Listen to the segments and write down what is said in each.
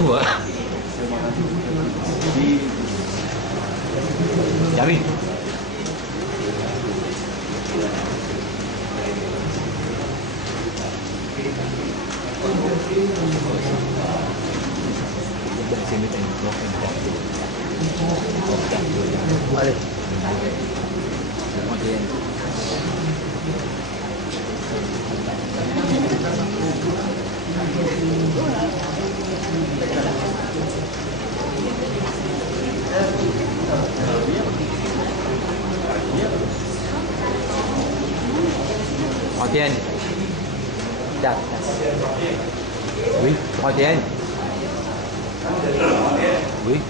Voilà. Yamin. Allez. Hoàng Tiên. Đặt. Oui, Hoàng Tiên. Oui.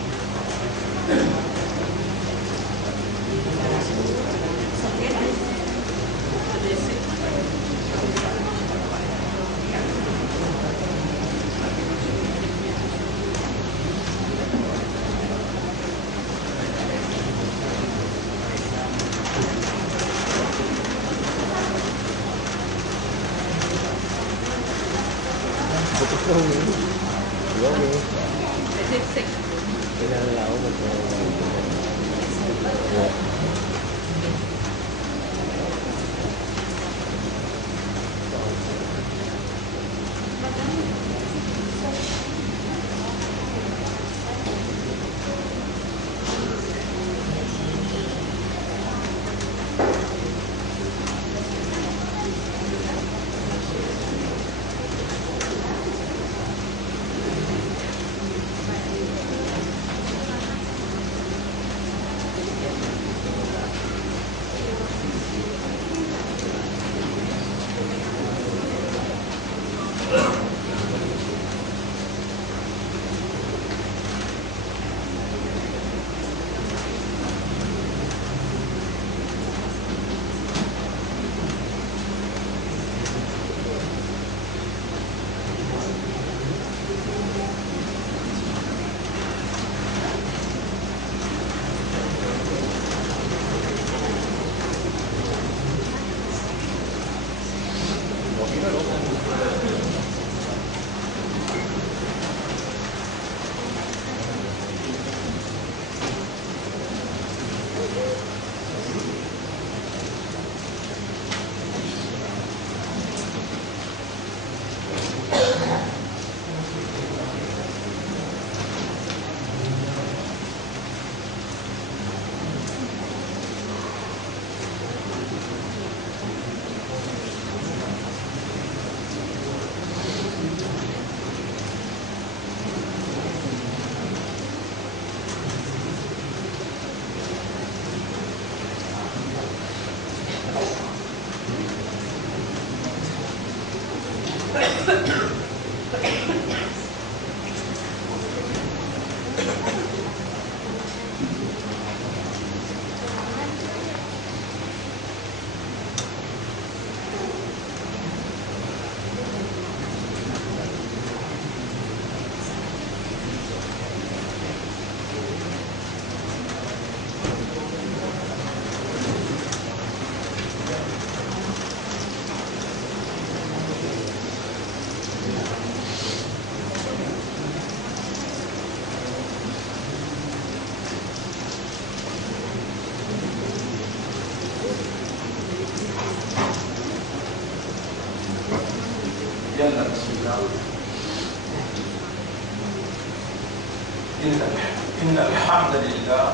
إن الحمد لله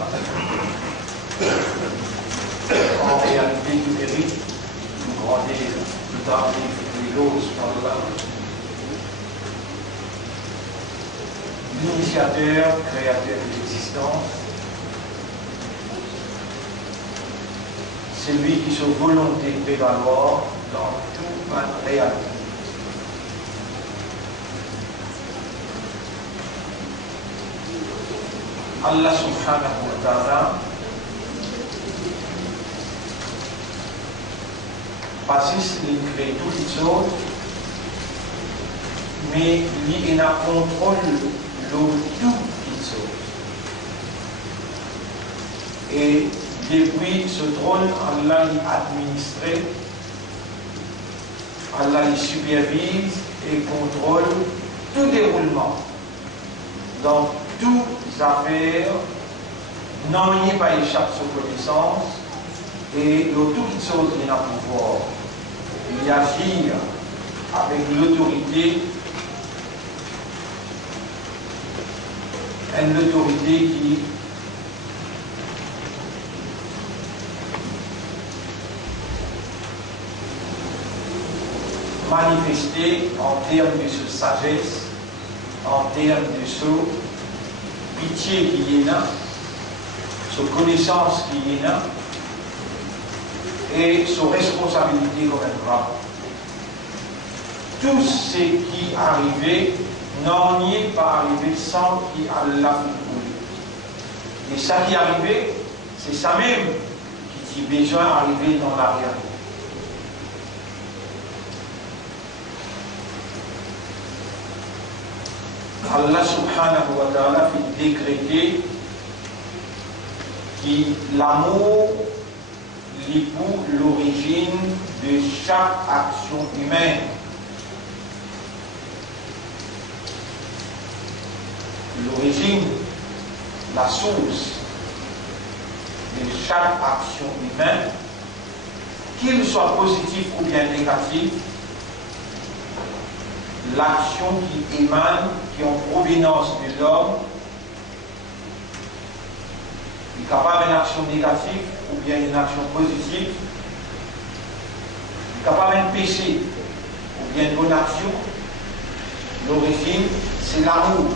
en réalité du mérite, du grandir, du tardif, du l'ose par là. L'initiateur, créateur de l'existence, c'est lui qui, sur volonté, prévaloir dans toute ma réalité. Allah subhanahu wa ta'ala pas juste il crée toutes les choses, mais il a contrôle de toutes les choses. Et depuis ce trône, Allah l'administre, Allah les supervise et contrôle tout déroulement dans toutes affaires, non n'y pas échappe sous connaissance, et dans toutes choses il y a pouvoir. Il y agir avec l'autorité, une autorité qui manifestée en termes de sagesse, en termes de pitié qui est là, connaissance qui est là, et sa responsabilité comme un bras. Tout ce qui arrivait, n'en y est pas arrivé sans qui Allah voulu. Et ça qui arrivait, c'est ça même qui dit besoin d'arriver dans la réalité. Allah subhanahu wa ta'ala fait décréter que l'amour est pour l'origine de chaque action humaine. L'origine, la source de chaque action humaine, qu'il soit positif ou bien négatif, l'action qui émane, qui est en provenance de l'homme, est capable d'une action négative ou bien une action positive, est capable d'un péché ou bien une bonne action. L'origine, c'est l'amour.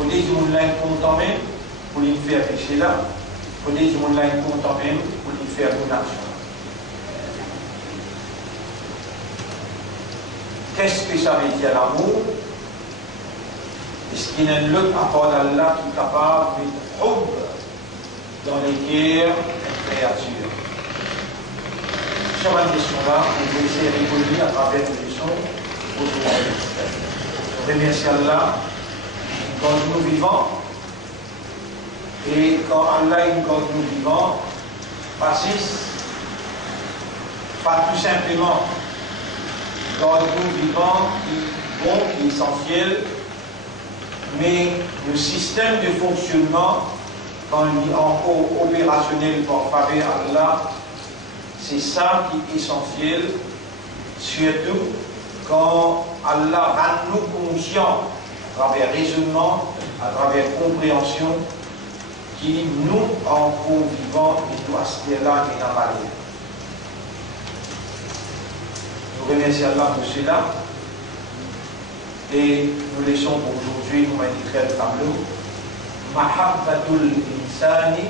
Il faut dire que nous l'avons content même pour lui faire péché là. Il faut dire que nous l'avons content même pour lui faire bonne action. Qu'est-ce que ça veut dire l'amour? Est-ce qu'il y a un autre apport d'Allah qui est capable de hub dans les guerres et créatures? Sur une question-là, on va essayer de répondre à travers les leçons aujourd'hui. Je remercie Allah quand nous vivons, et quand Allah est quand nous vivons, pas tout simplement quand nous vivons qui est bon, qui est essentiel, mais le système de fonctionnement, quand il est encore opérationnel pour faveur Allah, c'est ça qui est essentiel, surtout quand Allah rend nous conscients à travers raisonnement, à travers compréhension, qui nous, encore vivants, et nous aspirons et n'a pas l'air. Nous remercions Allah pour cela et nous laissons pour aujourd'hui, comme indiqué le tableau, Mahabbatul insani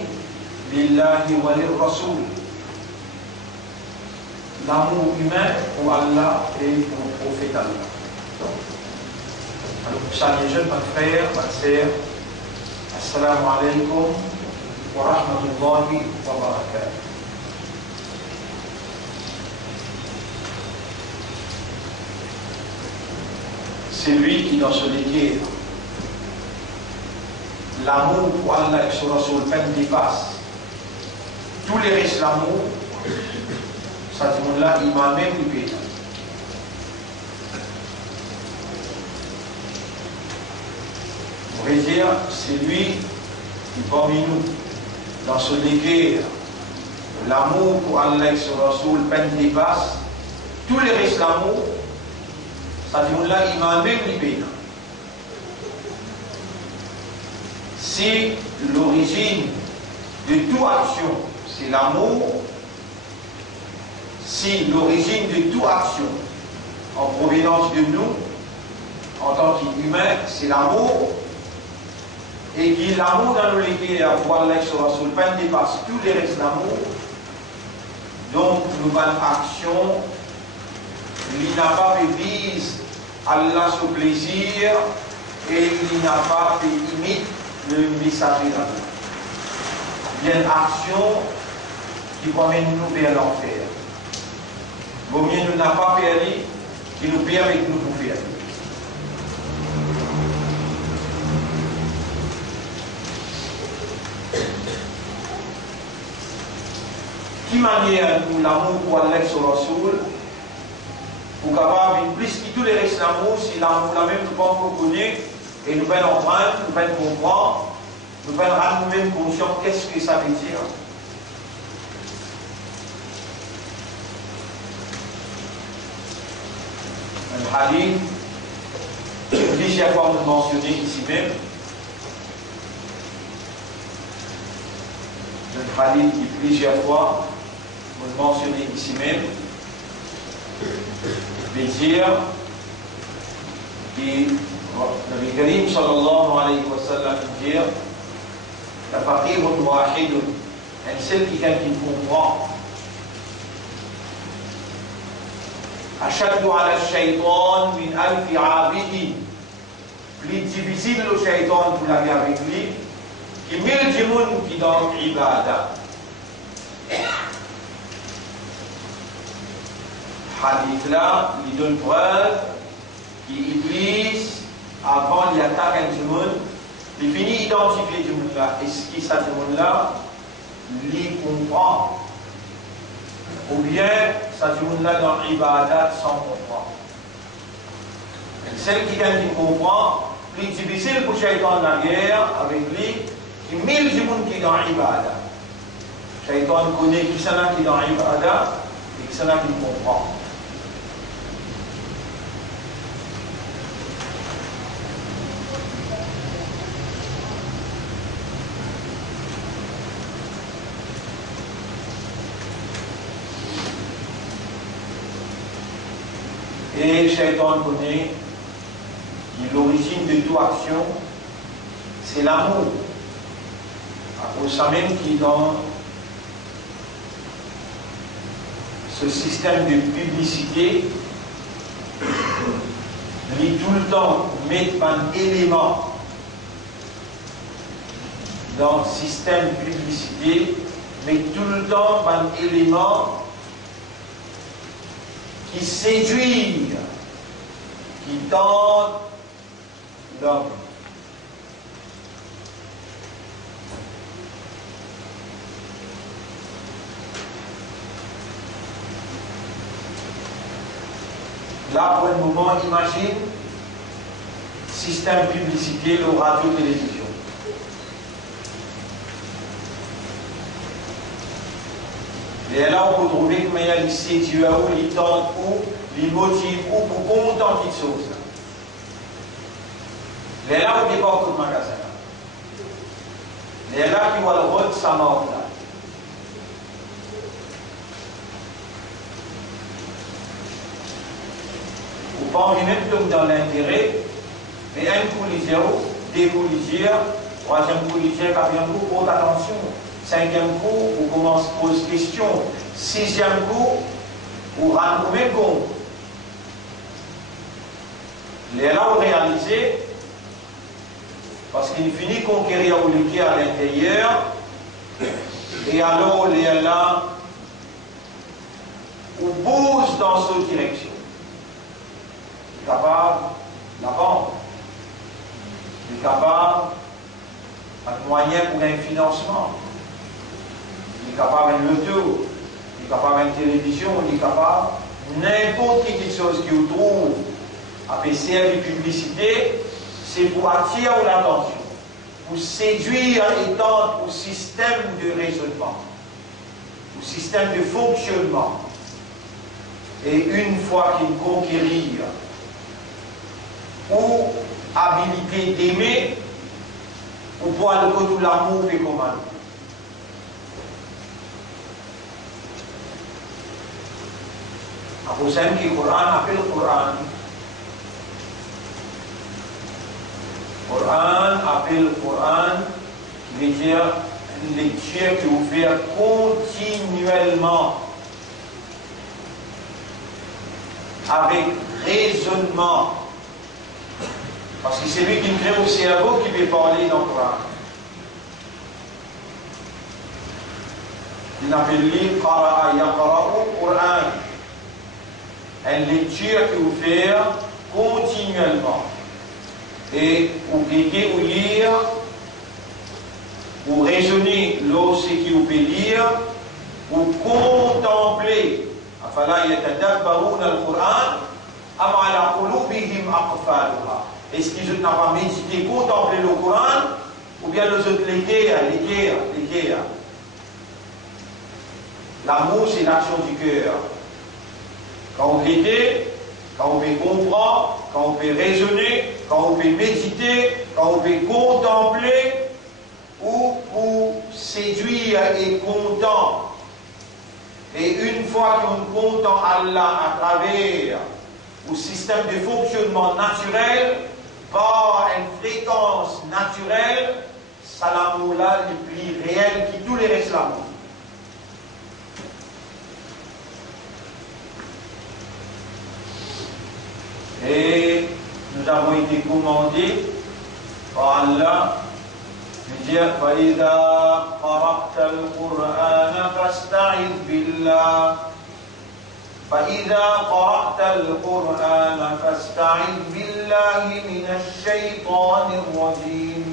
lillahi wa lirrasoul. L'amour humain pour Allah et pour le prophète Allah. Alors, pour ça, les jeunes, ma frère, ma sœur, assalamu alaikum wa rahmatullahi wa barakatuh. C'est lui qui, dans ce livre, l'amour pour Allah et son Rasoul peine dépasse tous les restes l'amour, ça dit là, il m'a même coupé. On pourrait dire, c'est lui qui, parmi nous, dans ce livre, l'amour pour Allah et son Rasoul peine dépasse tous les restes l'amour. Ça dit là, il m'a même libéré. Si l'origine de toute action, c'est l'amour, si l'origine de toute action, en provenance de nous, en tant qu'humains, c'est l'amour, et que l'amour dans nos légués à voir l'ex-rasoul, le pain dépasse tous les restes d'amour, donc nous avons action. Il n'a pas fait vise Allah son plaisir et il n'a pas fait imite le messager d'Allah. Il y a une action qui promène nous vers l'enfer. Vaut mieux nous n'a pas perdu qui nous permet de nous faire. Qui manière nous l'amour pour Allah et son Rasoul pour capable plus que tous les restes d'amour, si l'amour la même nous pas reconnaît Et nous allons comprendre, nous allons comprendre, nous allons rendre nous-mêmes conscients qu'est-ce que ça veut dire. Un hadith, plusieurs fois nous mentionné ici même. Un hadith qui plusieurs fois nous mentionné ici même. Veut dire que Nabi Karim sallallahu alayhi wa sallam dire la faqihun wahidun, un seul quelqu'un qui comprend. Ashaddu ala shaytan min alfi abidi, plus difficile le shaytan pour la vie avec lui, que 1000 djimoun qui dans l'ibada. Hadith là, il donne preuve qu'Iblis, avant il attaque un djimoun, il finit d'identifier ce djimoun là. Est-ce que ce djimoun là, il comprend? Ou bien, ce djimoun là dans l'ibadat sans comprendre. Celle qui comprend, plus difficile pour Shaitan la guerre avec lui, que 1000 djimoun qui dans l'ibadat. Shaitan connaît qui s'en a qui dans l'ibadat et qui s'en a qui comprend. Et Shaitan connaît que l'origine de toute action, c'est l'amour. À cause ça même qui dans ce système de publicité, il tout le temps met un élément dans le système de publicité, mais tout le temps un élément qui séduit, qui tente l'homme. Là, pour le moment, imagine système publicité, le radio-télévision. Et là, on peut trouver comment il y a les séduits, les tentes, les motifs, ou pour contenter de choses. Et là, on n'est pas au magasin. Et là, qui voit le rôle de sa mort là. Ou pas, on est même donc dans l'intérêt, mais un collision, deux collisions, troisième collision, quatrième coup, porte attention. Cinquième coup, on commence à poser question. Sixième coup, on rend même compte. Les là, on réalise, parce qu'il finit conquérir ou liquide à l'intérieur, et alors les là, on bouge dans cette direction. Il est capable la banque, il est capable un moyen pour un financement. Il est capable d'un loto, il est capable d'une télévision, il est capable n'importe quelle chose qu'il trouve à PCR de publicité, c'est pour attirer l'attention, pour séduire et tendre au système de raisonnement, au système de fonctionnement. Et une fois qu'il conquérit ou habilité d'aimer, ou voir le côté de l'amour fait comment. Abu Saïm qui Coran appelle le Coran. Coran appelle le Coran, qui veut dire une lecture que vous faites continuellement, avec raisonnement. Parce que c'est lui qui crée au cerveau qui veut parler dans le Coran. Il appelle lui Qara'a yaqra'u Coran. Une lecture que vous faites continuellement. Et vous cliquez ou lire, ou raisonner lorsque vous pouvez lire, ou contempler. Afala yatadabbaruna al-Qur'an am ala qulubihim aqfaluha. est-ce qu'ils n'ont pas médité, contemplé le Coran, ou bien les autres l'équerre. L'amour, c'est l'action du cœur. Quand on l'équerre, quand on peut comprendre, quand on peut raisonner, quand on peut méditer, quand on peut contempler, ou pour séduire et content. Et une fois qu'on content Allah à travers le système de fonctionnement naturel, par une fréquence naturelle, c'est l'amour-là le plus réel qui tous les restes l'amour. Et nous avons été commandés par Allah de dire فَإِذَا قَرَأْتَ الْقُرْآنَ فَاسْتَعِذْ بِاللَّهِ فَإِذَا قَرَأْتَ الْقُرْآنَ فَاسْتَعِذْ بِاللَّهِ مِنَ الشَّيْطَانِ الرَّجِيمِ.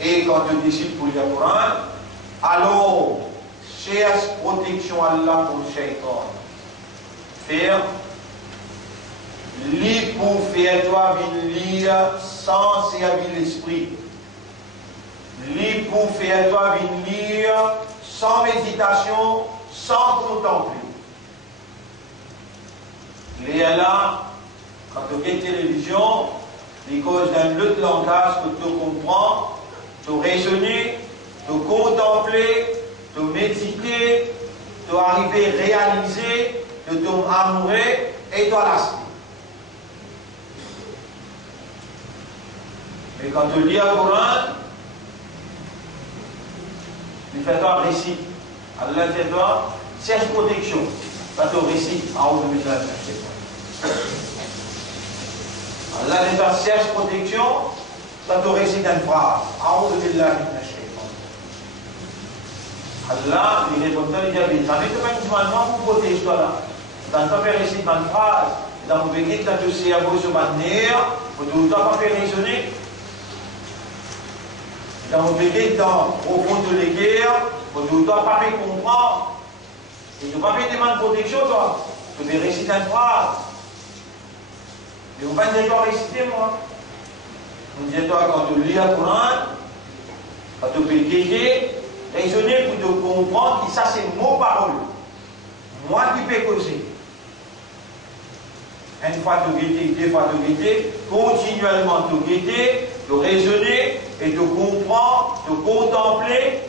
Et quand tu décides pour lire le Coran, alors cherche protection à Allah pour le shaitan. Faire lis pour faire toi lire sans servir l'esprit. Lis pour faire toi lire sans méditation, sans contempler. Les là, quand tu regardes la télévision, les causes d'un autre langage que tu comprends, tu raisonner, tu contempler, tu méditer, tu arriver à réaliser, tu tomber amoureux et tu lasser. Mais quand tu lis le Coran, il fait toi récit. Allah fait toi cherche protection. Quand tu récites, Allah fait toi cherche protection. Quand tu récites une phrase, Allah, il répond, il dit, mais ça ne fait pas uniquement pour protéger toi là. Quand tu fais réciter une phrase, dans le béguin, tu as tout cerveau sur ma nerf, pour tout le temps pas faire raisonner. Dans le béguin, au fond de l'équerre, pour tout le temps pas faire comprendre. Et tu ne vas pas faire demander de protection, toi. Tu vais réciter une phrase. Mais on va dire, toi, réciter, moi. On dit, toi, quand tu lis le Coran, quand tu peux guérir, raisonner pour te comprendre que ça, c'est mon parole. Moi qui peux causer. Une fois tu guetter, deux fois tu guetter, continuellement tu guetter, tu raisonner et tu comprendre, tu contempler,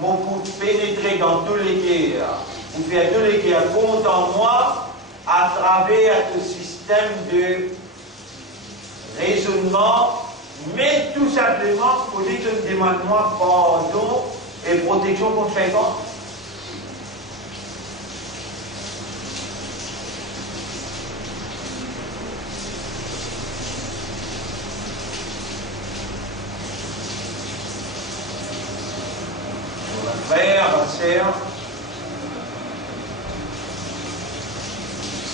mon pour pénétrer dans tous les cœurs, pour faire tous les cœurs compte en moi à travers ce système de raisonnement, mais tout simplement pour dire que je demande moi pardon et protection contre le shaitan. Frère, ma sœur,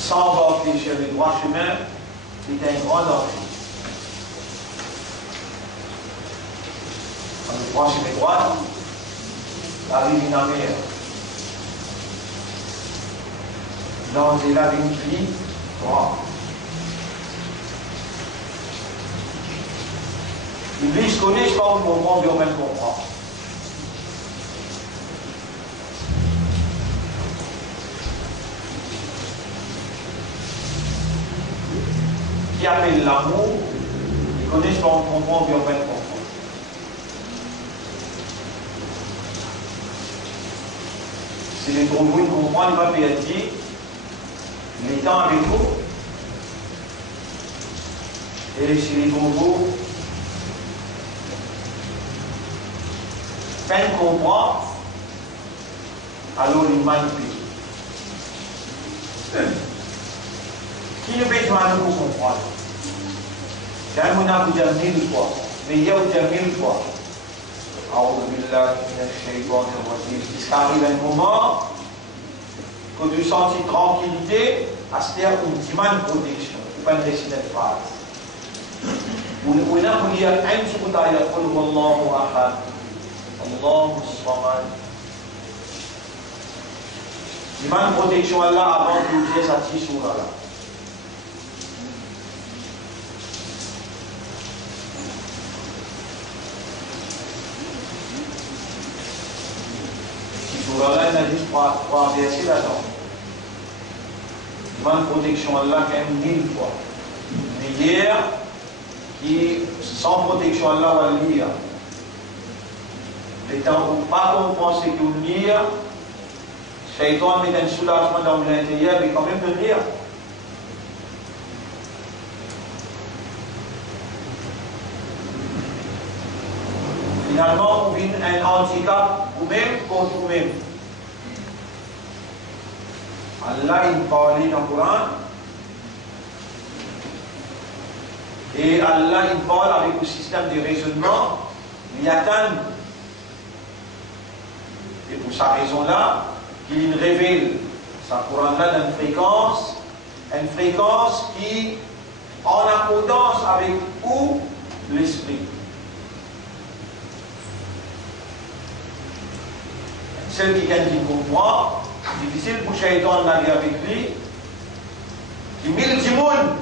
sans porter sur le droit chemin, c'est un grand danger. Quand le droit chemin droit, arrive une mer. Dans les laves une pluie, droit. L'Église connaît, je pense, comprend, bien même comprend. Qui appelle l'amour, ils connaissent pas, on comprend, puis on va comprendre. Si les trop vous comprennent, il va bien dire, il est temps avec vous. Et si les trop vous peine comprendre, alors ils manipulent. Qui ne peut pas nous comprendre? J'ai un monarque qui dit 1000 fois, mais il y a aussi 1000 fois. Jusqu'à arrive un moment que tu sens une tranquillité, à ce terme, une demande de protection. Tu peux pas réciter cette phrase. On a dit un seul ayat, Allahu ahad, Allahu samad. Demande de protection à Allah avant de dire cette sourate là. juste trois versets là-dedans. Demande protection à Allah quand même 1000 fois. Mais hier, qui sans protection à Allah va le lire. Les temps où pas qu'on pensait que le lire, Shaitan met un soulagement dans l'intérieur, mais quand même de lire. Finalement, on vit un handicap vous-même contre vous-même. Allah, il parlait dans le Coran. Et Allah, il parle avec le système de raisonnement. L'Yatan. Et pour sa raison-là, il révèle sa Coran-là d'une fréquence, une fréquence qui, en accordance avec où l'esprit. Celle qui comprend, difficile pour Shaitan d'aller avec lui, qui mille timoun,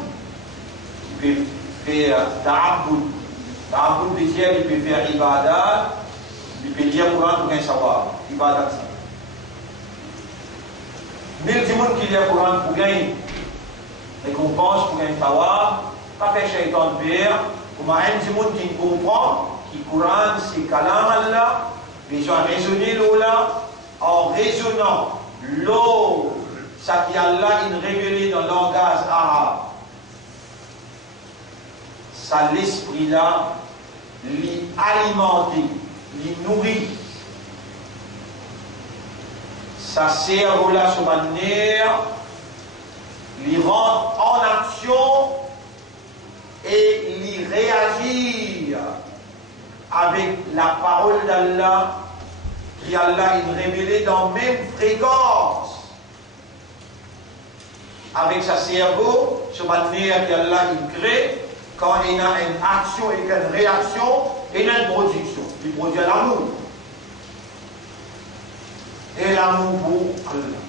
qui peut faire ta'abbud, ta'abbud veut dire, il peut faire ibadat, il peut lire le Coran pour rien savoir, ibadat ça. Mille timoun qui lit le Coran pour gagner récompense, pour gagner savoir, pas faire Shaitan pire, comme un timoun qui comprend, qui Coran c'est kalam Allah, mais ils ont raisonné là, en raisonnant l'eau, ça qui Allah il révélé dans le langage arabe, ça l'esprit là, l'y alimenter, l'y nourrit. Ça sert là sur manière, l'y rendre en action et l'y réagir avec la parole d'Allah qui Allah il révélé dans la même fréquence avec sa cerveau, sur manière qu'Allah il crée, quand il a une action et une réaction et une production. Il produit l'amour. Et l'amour pour Allah.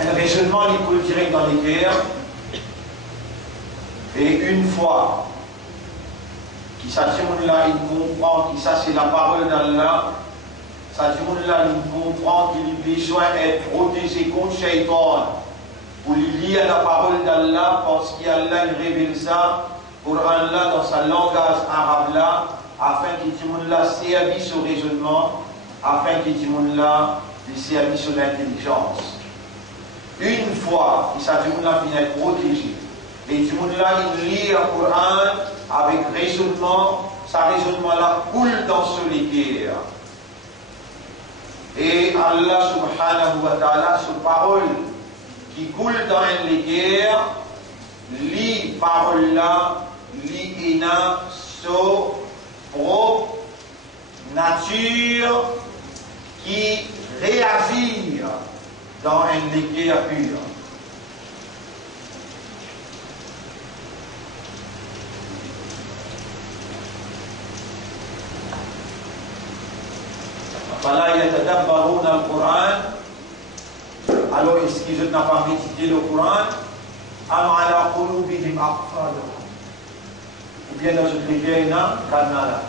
Un raisonnement, il coule direct dans les cœurs. Et une fois qu'il s'attire là, il comprend que ça c'est la parole d'Allah, s'attire là, il comprend qu'il a besoin d'être protégé contre Shaitan pour lire la parole d'Allah parce qu'Allah révèle ça pour Allah dans sa langage arabe là, afin qu'il servi au raisonnement, afin qu'il servi sur l'intelligence. Une fois qu'il s'agit de protégé, et tout le monde là, il lit le Coran avec raisonnement, ce raisonnement-là coule dans ce cœur. Et Allah subhanahu wa ta'ala, cette parole qui coule dans les cœurs, lit parole-là, lit ina, so, propre, nature, qui réagit dans un liquide pur. فلا يتدبرون القرآن. Alors est-ce qu'ils n'ont pas médité le Coran? أم على قلوبهم أقفالها. Ou bien dans ce critère-là, canal.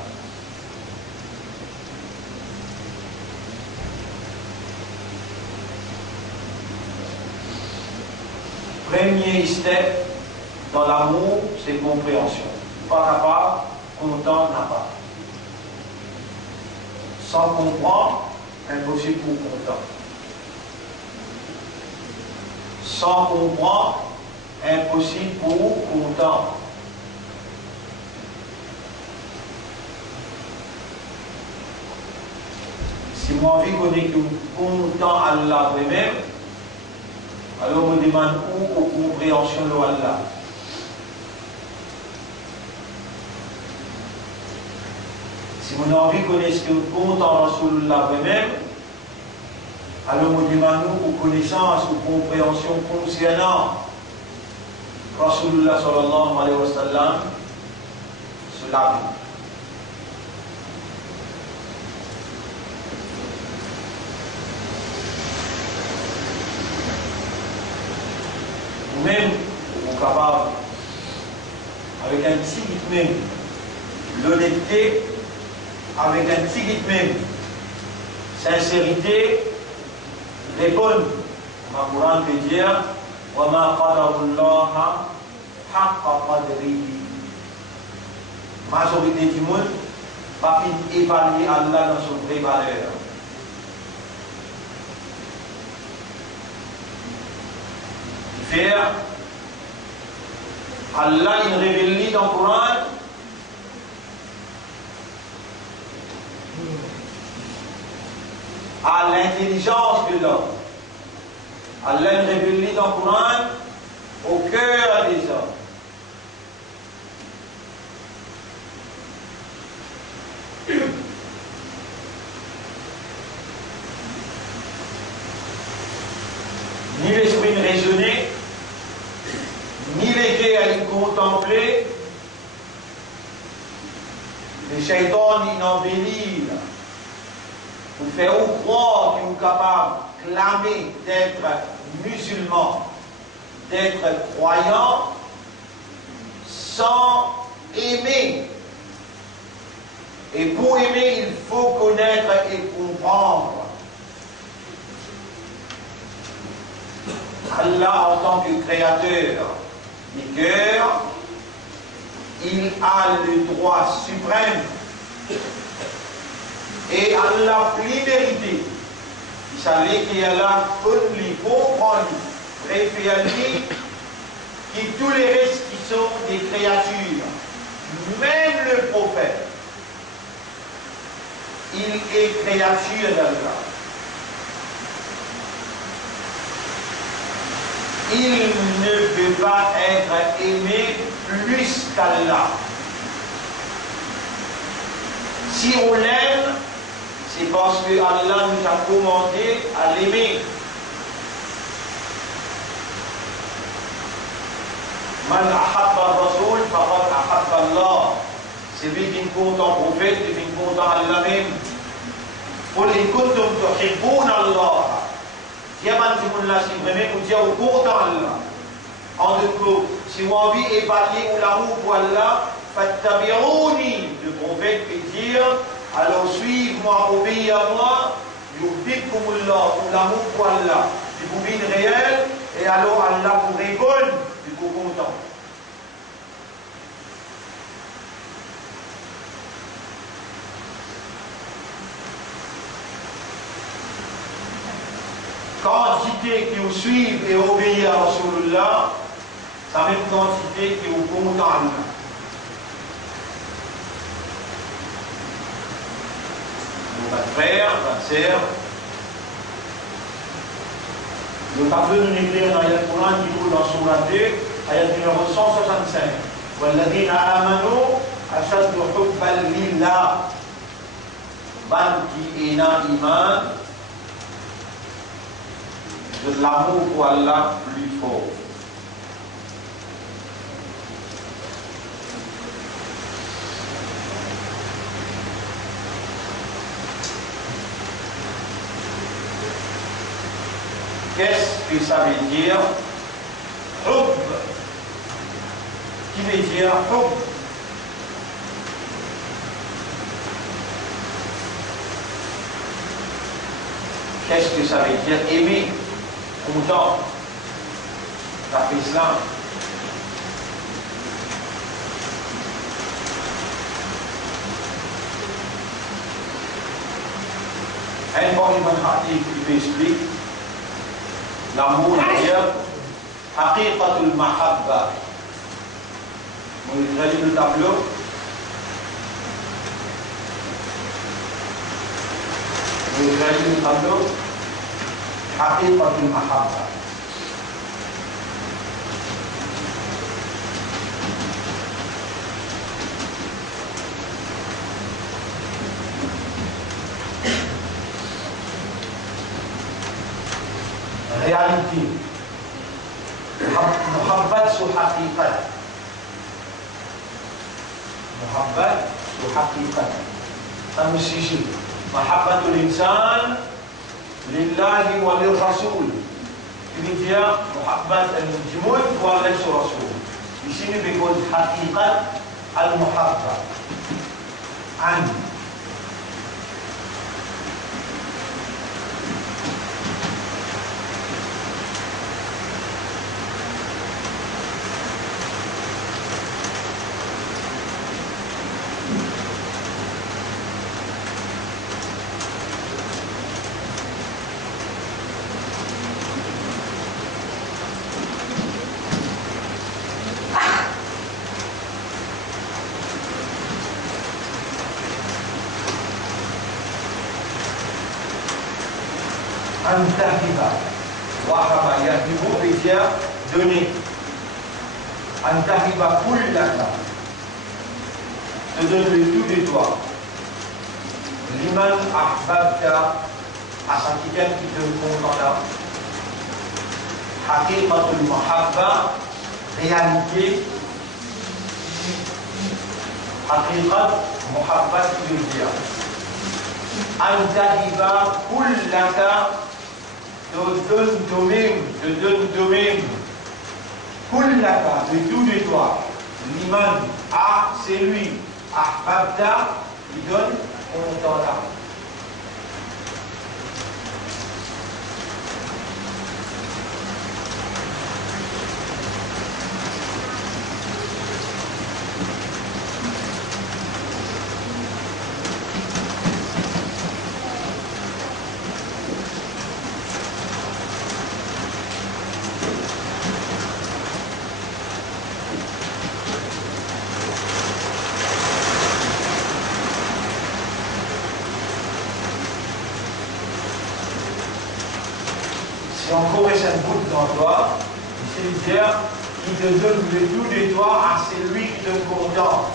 Premier step dans l'amour, c'est compréhension. Pas capable, content, n'a pas. Sans comprendre, impossible pour content. Sans comprendre, impossible pour content. Si moi envie qu'on est content Allah lui-même, alors on me demande où aux compréhensions de Allah. Si mon envie connaisse que compte en Rasulullah lui-même, alors on me demande où aux connaissances, aux compréhensions concernant Rasulullah sallallahu alayhi wa sallam, cela. Même sont capables, avec un petit même, l'honnêteté, avec un petit même, sincérité, répondre. Le Coran peut dire وَمَا قَدَرُ اللَّهَ حَقَّ قَدْرِهِ. Majorité du monde va évaluer Allah dans son vraie valeur. Faire Allah il révèle dans le Coran à l'intelligence de l'homme. Allah il révèle dans le Coran au cœur des hommes. Ni l'esprit ne raisonner, ni les clés à y contempler, les shaitans y embellir, pour faire croire qu'ils sont capables de clamer d'être musulmans, d'être croyants, sans aimer. Et pour aimer, il faut connaître et comprendre. Allah, en tant que créateur du cœur, il a le droit suprême et Allah plus mérité. Il savait qu'Allah peut lui comprendre, référer qui tous les restes qui sont des créatures, même le prophète, il est créature d'Allah. Il ne peut pas être aimé plus qu'Allah. Si on l'aime, c'est parce que Allah nous a commandé à l'aimer. Man ahabba Rasoul, faqad ahabba Allah. Celui qui est content prophète, celui qui est content Allah même. Qul in kuntum tuhibbuna Allah. Diaman si vous l'avez vraiment, vous dites au content Allah. En deux mots, si vous avez envie d'évaluer ou l'amour pour Allah, fattabi'ouni. Le prophète peut dire, alors suivez-moi, obéissez à moi, yuhibbukumullah, pour l'amour pour Allah. Si vous vivez réel, et alors Allah vous répond, et vous content. Quantité qui vous suivent et obéissent à Rasulullah, c'est la même quantité qui vous content à Allah. Votre frère, votre sœur, le tableau nous éclaire dans l'ayat Coran qui trouve dans Surah 2, ayat numéro 165. وَالَّذِينَ آمَنُوا أَشَدُّ حُبًّا لِلَّهِ. Ban qui est dans l'iman, de l'amour pour Allah plus fort. Qu'est-ce que ça veut dire? Hub. Qui veut dire hub? Qu'est-ce que ça veut dire aimer? Content. Ça fait cela. Un bon Ibn Khatib qui m'explique l'amour d'ailleurs, haqiqatul mahabba. Vous écrivez le tableau. Vous écrivez le tableau. Haqiqatul mahabba. Réalité. Muhabbat sur haqiqat. Muhabbat sur haqiqat. Ça me suffit. Muhabbatul insan lillahi wa lirrasoul. qui veut dire Muhabbat al-Mujmun wa al-Rasul. Ici, nous avons Haqiqat al-Muhabba. An. Antahiba. Wahaba yahibu veut dire donner. Antahiba kullaka. Te donne le tout de toi. Liman ahbabta. À quelqu'un qui te contenta. Haqiqatul muhabba. Réalité. Haqiqat muhabba qui veut dire. Antahiba kullaka. Te donne domaine, kullaka, de tout de toi, liman, c'est lui, ahbabta, il donne, on t'entend. Si encore reste un bout dans toi, c'est dire qu'il te donne le tout de toi à celui qui te contente.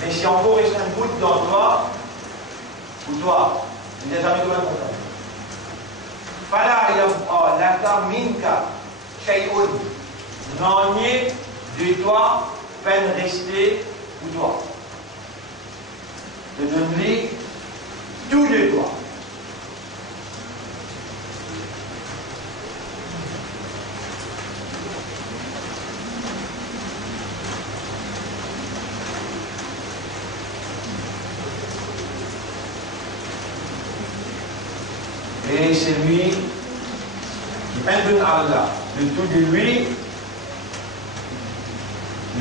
Mais si encore reste un bout dans toi, pour toi, il n'est jamais toi content. Fala yabqa laka minka shay'un. N'en est de toi peine rester pour toi. Te donne-lui tout de toi. Et c'est lui qui pardonne Allah, le tout de lui,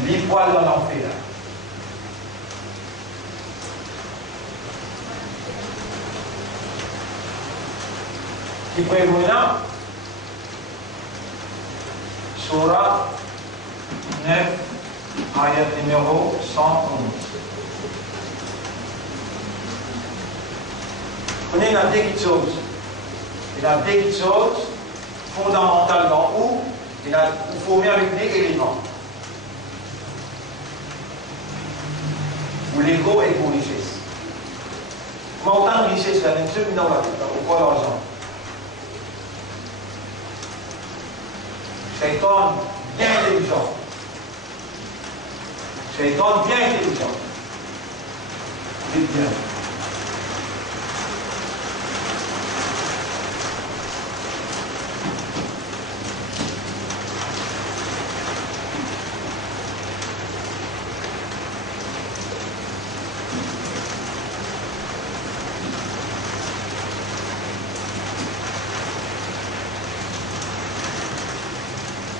les poils dans l'enfer. Qui prévoit Surah 9, ayat numéro 111. Prenez la petite chose. Il y a des choses fondamentales dans où il faut mettre avec des éléments. Pour l'ego et pour la richesse. Comment autant de richesse, la même chose dans la vie, pourquoi l'argent? Shaitan bien intelligent. Shaitan bien intelligent. C'est bien.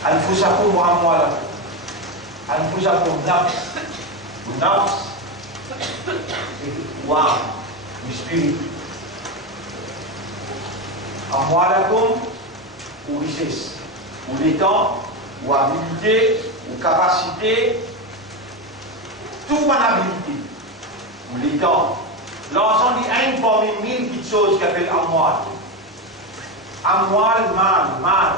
أنفسكم وأموالكم أنفسكم نفس ونفس وعم spirit أموالكم ou richesse ou les temps ou habilité ou capacité tout en habilité ou les temps l'ensemble dit un parmi mille petites choses qui appellent amwal mal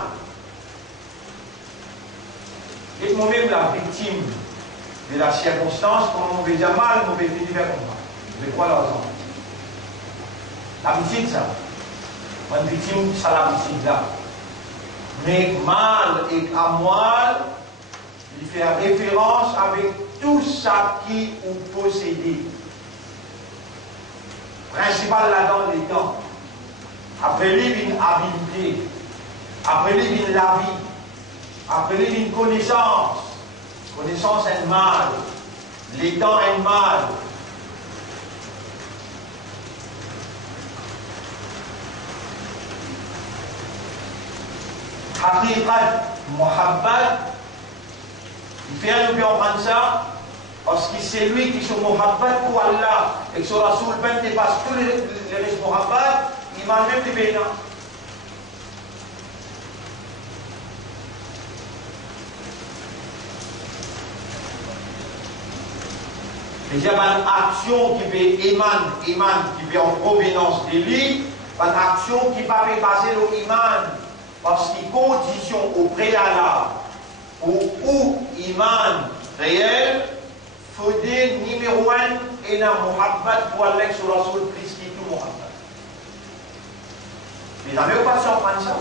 et moi-même la victime de la circonstance, comme on veut dire mal, on veut finir comme ça. Je crois l'argent. La victime, ça. Une victime, ça la victime là. Mais mal et amwal, il fait référence avec tout ça qui ou possédé. Principal là-dedans, les temps. Après lui, une habilité. Après lui vient la vie. Après lui vient connaissance. Connaissance est mal. L'état est mal. Haqiqat, muhabbat, il fait nous comprendre ça parce que c'est lui qui se muhabbat pour Allah et que ce Rasoul ben dépasse tous les restes muhabbat, il m'a même des bénins. Il y a une action qui peut émane, qui peut en provenance de lui, une action qui ne peut pas passer le iman. Parce que condition au préalable ou iman réel, il faut dire numéro 1 et la muhabbat pour Allah sur la soul Christ qui est tout muhabbat. Mais jamais vous pas surprendre ça.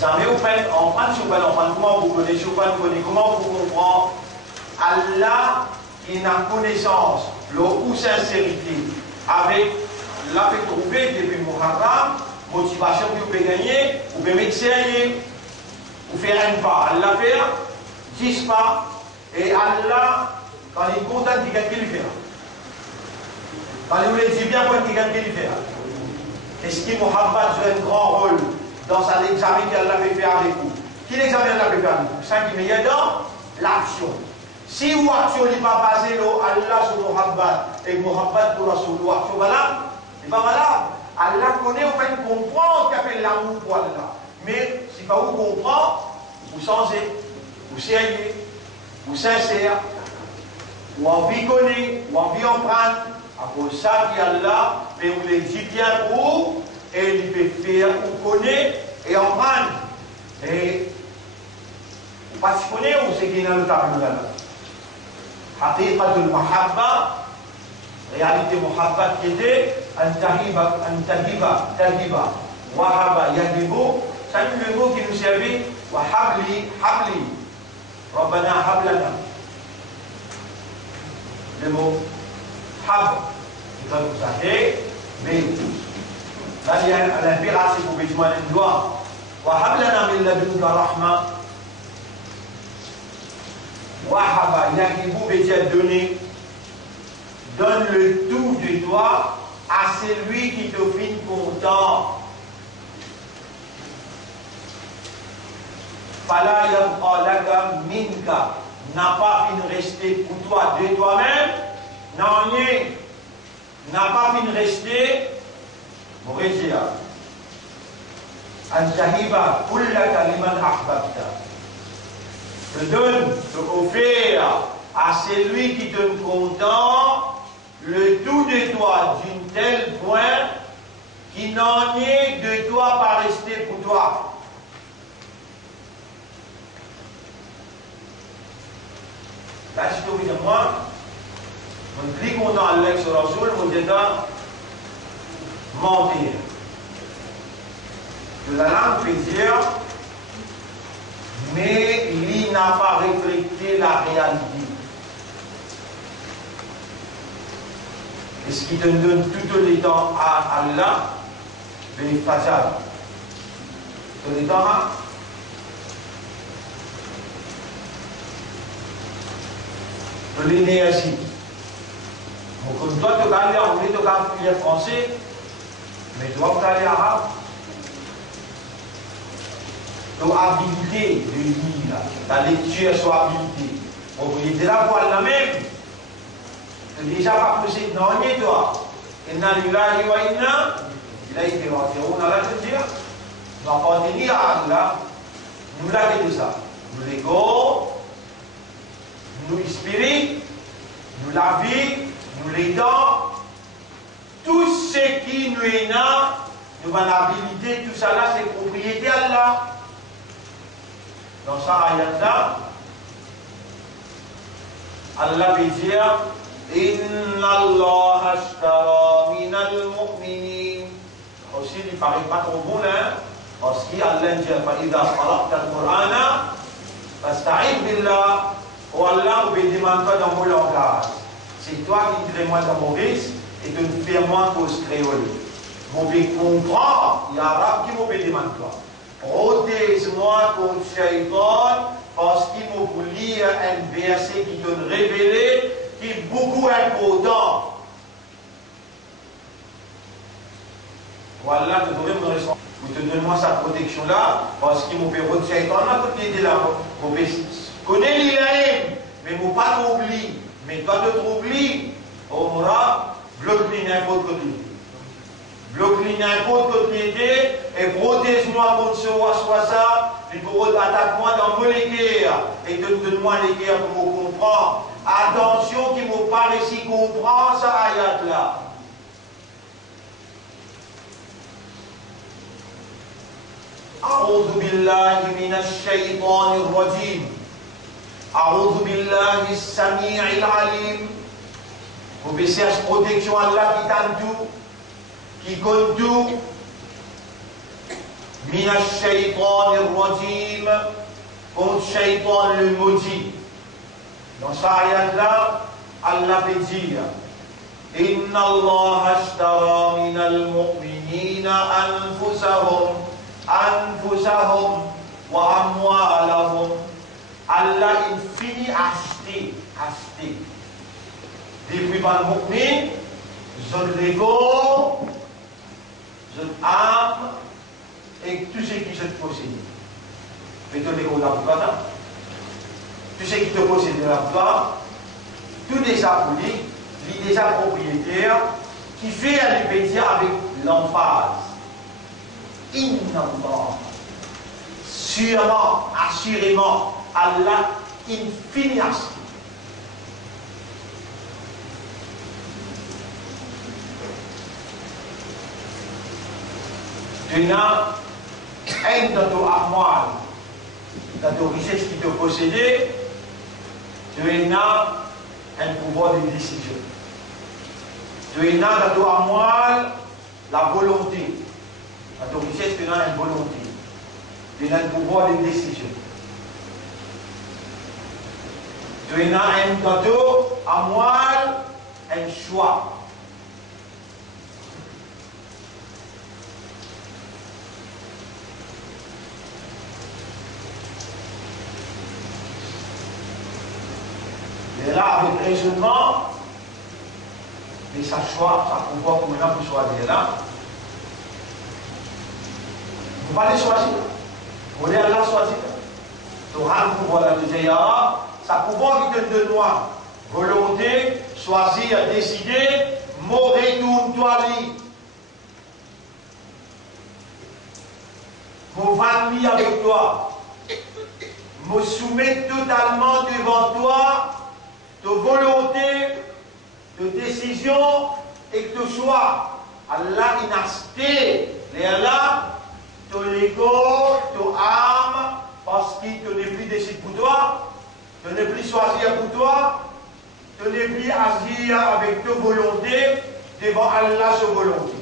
Jamais vous faites en prendre sur comment vous connaissez, comment vous comprenez Allah qui est en connaissance, ou sincérité, avec la fait trouver depuis Muharram. Motivation que vous pouvez gagner, vous pouvez mettre sérieux, vous faire un pas. Allah fait 10 pas, et Allah, quand il est content, il gagne qu'il fait. Quand il vous dit bien, il gagne qu'il fait. Est-ce que Muhammad joue un grand rôle dans l'examen qu'Allah fait faire avec vous? Quel examen Allah fait faire avec vous? 5 meilleur dans l'action. Si votre action n'est pas basée sur Allah sur Muhammad, et Muhammad pour la sur l'action valable, n'est pas valable. Allah connaît, vous faites comprendre qu'il appelle l'amour pour Allah. Mais si pas vous comprenez, vous changez, vous sérieux, vous sincère, ou envie connaître, ou envie en prendre, à cause de ça qui Allah, mais vous les dit bien pour vous, et il peut faire, vous connaître, et en prendre. Et vous pas si connaître, ou c'est qui est dans le tableau là. Haqiqatul mahabba, réalité muhabbat qui était Antahiba, Wahaba, Yagibu, c'est le mot qui nous servait, Wahabli, Habli, Rabbana Hablana. Le mot Hab, qui va nous aider, mais là il y a l'impératif pour besoin d'une loi. Wahablana min ladunka rahma. Wahaba, Yagibu, veut dire donner. Donne le tout de toi à celui qui te fait content. Fala yabqa laka minka, n'a pas fini rester pour toi de toi-même, n'a pas fini rester, Mourézia. Antahiba kullaka liman ahbabta. Te donne, te offert à celui qui te donne content le tout de toi d'une telle point qu'il n'en est de toi pas rester pour toi. Là, si tu veux dire moi, on est plus content à l'Aix sur la soul, on est dans mentir. Que la langue fait dire, mais il n'a pas reflété la réalité. Et ce qui te donne tout le temps à Allah, les façades. Tout le temps, de l'énergie. Donc, comme toi, tu vas aller en anglais, tu vas parler français, mais tu vas parler arabe. Donc, habilité de lire, la lecture soit habilité. Donc, il est là pour Allah même. Tu n'es déjà pas possible, non, ni toi. Inna lillahi wa inna ilayhi raji'un. On a là de dire, nous appartenir à Allah, nous l'avons tout ça. Nous l'ego, nous l'esprit, nous la vie, nous les dents, tout ce qui nous est là, nous avons l'habilité, tout ça là, c'est propriété Allah. Dans ça ayat-là, Allah veut dire Inna Allah ashtara minal mu'minin. Aussi, il ne paraît pas trop bon là, parce qu'Allah dit Fa'idha khalaqta al-Qur'ana fasta'id billah. Oh Allah, vous ne demandez pas dans mon langage. C'est toi qui te demandes dans mon risque et tu ne fais moins cause créole. Vous devez comprendre Ya Rab, qui m'a payé toi. Protège-moi contre Shaitan, parce qu'il m'a voulu lire un verset qui donne révélé, qui est beaucoup important. Voilà, tu devrais me répondre. Vous te donnez-moi sa protection-là, parce qu'il m'a fait rôder Shaitan, là, tout était là. Vous connaissez l'Ilaïm, mais vous pas t'oublier. Mais toi, tu t'oublies, on aura bloqué n'importe côté. Bloque-lui n'importe côté et protège-moi contre ce waswasa, et pour attaque-moi dans mon équerre et donne-moi l'équerre pour me comprendre. Attention qui me paraît si comprend ça ayat-là. أعوذ بالله من الشيطان الرجيم أعوذ بالله السميع العليم. Vous cherchez protection à Allah qui t'en tout. Qui compte tout, min ash-shaytan ar-rajim, contre shaytan le maudit. Dans ce ayat-là, Allah peut dire, Inna Allah ashtara min al-mu'minina anfusahum wa amwalahum. Allah il finit acheter. Depuis par le mu'min, zone l'ego, zone âme et tout ce qui se possède. Mais tout l'ego là, tout ce qui te possède là, tout déjà poli, il est déjà propriétaire, qui fait un répétition avec l'emphase. Inna Allah, sûrement, assurément, Allah infini acheté. Tu as un de ton armoire, dans ton richesse qui te possédait, tu as un pouvoir de décision. Tu as dans ton armoire la volonté. Dans ton richesse, tu as une volonté. Tu as un pouvoir de décision. Tu as dans ton armoire un choix. Et là, avec raisonnement, mais ça choix, ça pouvoir pour maintenant pour choisir là. Vous ne pouvez pas les choisir. Vous voulez Allah choisir. Tu auras le pouvoir là de dire, ça pouvoir qui te donne moi. Volonté, choisir, décider, mourir toi lui. Me vanner avec toi. Me soumettre totalement devant toi. De volonté, de décision et de choix. Allah inacheté, les Allah, ton ego, ton âme, parce qu'il ne n'est plus décidé pour toi, tu n'es plus choisir pour toi, tu n'es plus agir avec ta volonté devant Allah sa volonté.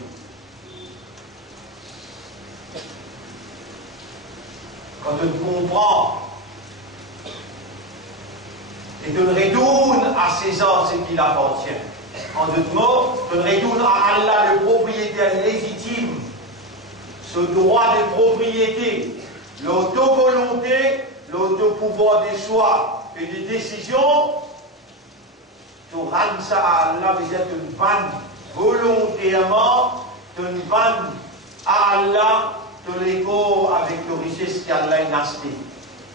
Quand tu comprends et tu retournes à César ce qui appartient. En d'autres mots, tu retournes à Allah, le propriétaire légitime, ce droit de propriété, l'auto-volonté, l'auto-pouvoir des choix et des décisions. Tu rends ça à Allah, mais tu ne vannes volontairement, tu ne vannes à Allah, tu l'ego avec la richesse qu'Allah a acheté.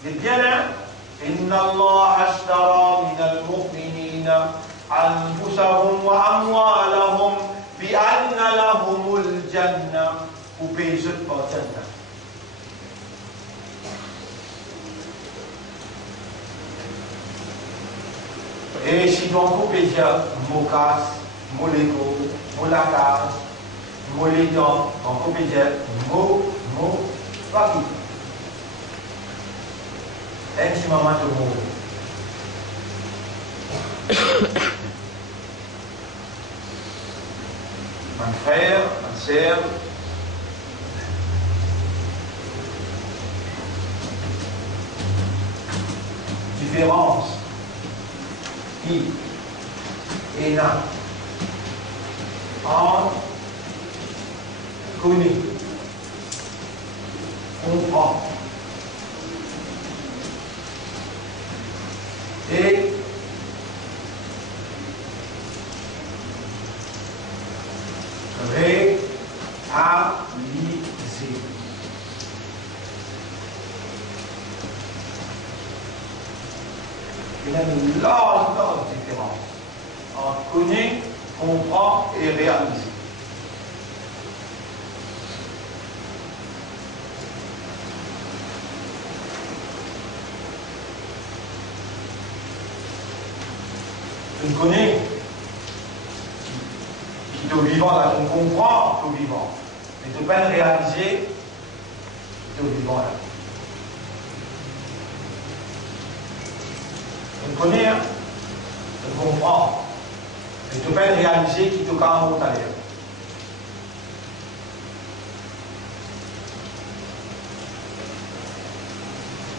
C'est bien, hein? إن الله اشترى من المؤمنين أنفسهم وأموالهم بأن لهم الجنة وبيزت الجنة. Et si donc vous pouvez dire mokas, moleko, molaka, moléton, donc vous pouvez dire papi. Un petit moment de mot. Mon frère, ma sœur, différence qui est là entre connu comprend. Et réaliser. Il y a une large différence entre connaître, comprendre et réaliser. Tu connais qui te vivant, là, tu comprends, tu vivant. Mais tu peux pas réaliser, tu vivant là. Tu connais, hein? Tu comprends. Mais tu peux pas réaliser qui te calme au talent.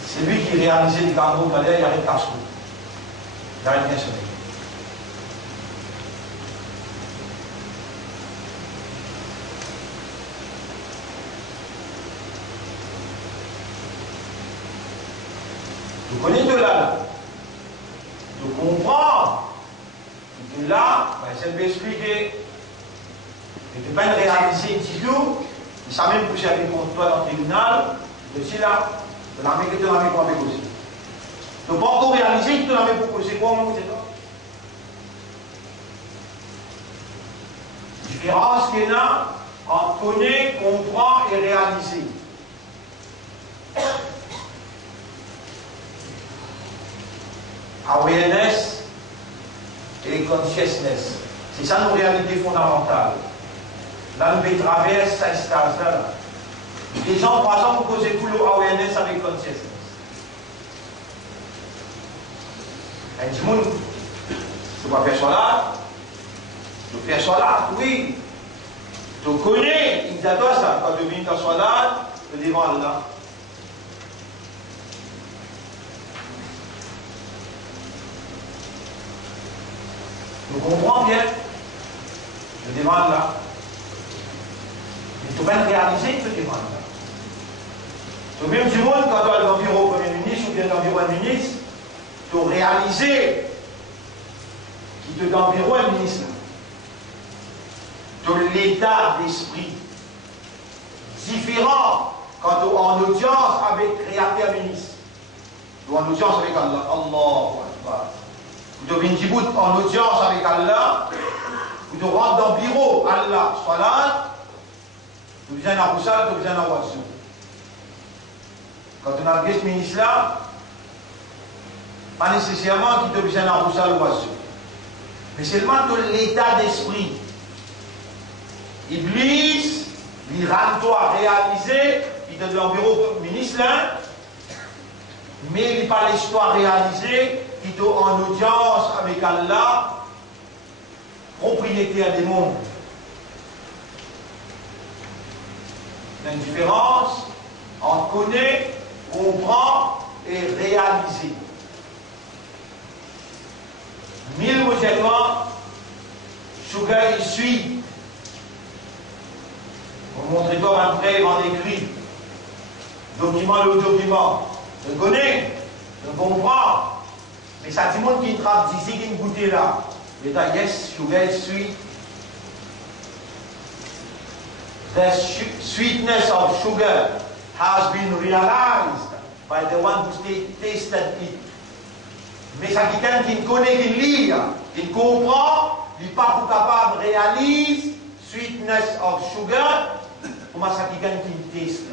C'est lui qui réalisait du calme au talent, il arrête ta soupe. Il arrête bien sonner. Tu connais de là, tu comprends, tu es là, ben, ça peut expliquer. Mais tu ne peux pas réaliser du tout, il s'est même poussé avec contre toi dans le tribunal, tu es là, tu l'as mis que tu l'as mis pour avec aussi. Tu ne peux pas encore réaliser que tu l'as mis pour causer quoi, moi, c'est toi. Différence qu'il y a entre connaître, comprendre et réaliser. Awareness et consciousness. C'est ça nos réalités fondamentales. Là, nous traversons cette stage-là. Les gens, par exemple, vous causez tout le awareness avec consciousness. Et du monde, tu vas faire ça là, tu fais ça là, oui. Tu connais, il t'adore ça. Quand tu viens dans ça là, tu devant là. Tu comprends bien? Je demande là. Mais tu vas réaliser ce demande là. Tu même du monde, quand tu as l'environ au Premier ministre ou bien l'environ un ministre, tu as réalisé qu'il te d'environ un ministre. Tu as l'état d'esprit différent quand tu es en audience avec créateur ministre. Tu es en audience avec Allah. Allah Akbar. Vous devez une bout en audience avec Allah, vous devez rentrer dans le bureau, Allah, salat, vous avez un roussal, vous avez un oiseau. Quand on a ce ministre-là, pas nécessairement qu'il devient un roussal ou oiseau. Mais seulement de l'état d'esprit. Iblis, il rend-toi réaliser, il te donne un bureau ministre là, mais il pas l'histoire réalisée, qui est en audience avec Allah, propriétaire des mondes. Il y a une différence entre connaître, comprendre et réaliser. 1000 musulmans, Sugar il suit. Vous montrez toi après en écrit. Document le document. Je connais, je comprends. Mais ça dit monde qui trappe d'ici, qui goûte là. Et là, yes, sugar is sweet. The sweetness of sugar has been realized by the one who tasted it. Mais ça quelqu'un qui connaît, qui lit, qui comprend, il n'est pas capable de réaliser sweetness of sugar, comment ça quelqu'un qui teste.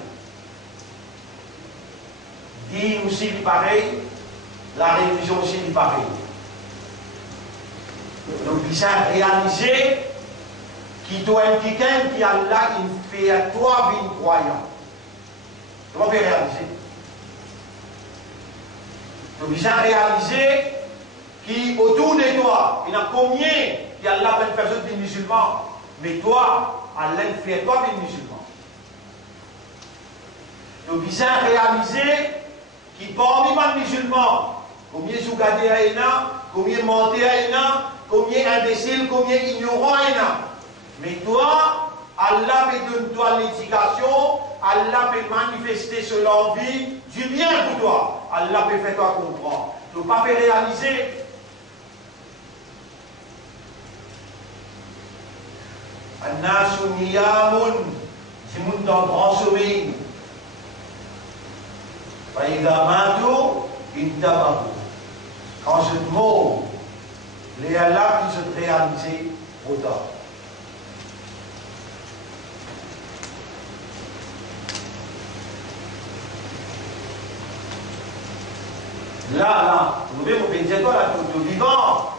Dit aussi il pareil, la religion aussi il pareil. Donc il s'est réalisé qu'il doit être quelqu'un qui a là une fait à toi une croyant. Comment on peut réaliser? Donc il s'est réalisé qu'autour de toi, il y a combien qui a là une personne des musulmans, mais toi, Allah fait à toi des musulmans. Donc il s'est réalisé qui parmi les musulmans, combien sougadé à Ena, combien menté à Ena, combien imbécile, combien ignorant à Ena. Mais toi, Allah peut donner toi l'éducation, Allah peut manifester sur l'envie du bien pour toi. Allah peut faire toi comprendre. Tu ne peux pas réaliser. An-nasu niyamun, c'est monde dans grand sommeil. Faïda matou, intabahu. Quand je te mors, les Allah qui se réaliser autant. Là, vous pouvez vous dire toi, là, tout vivant.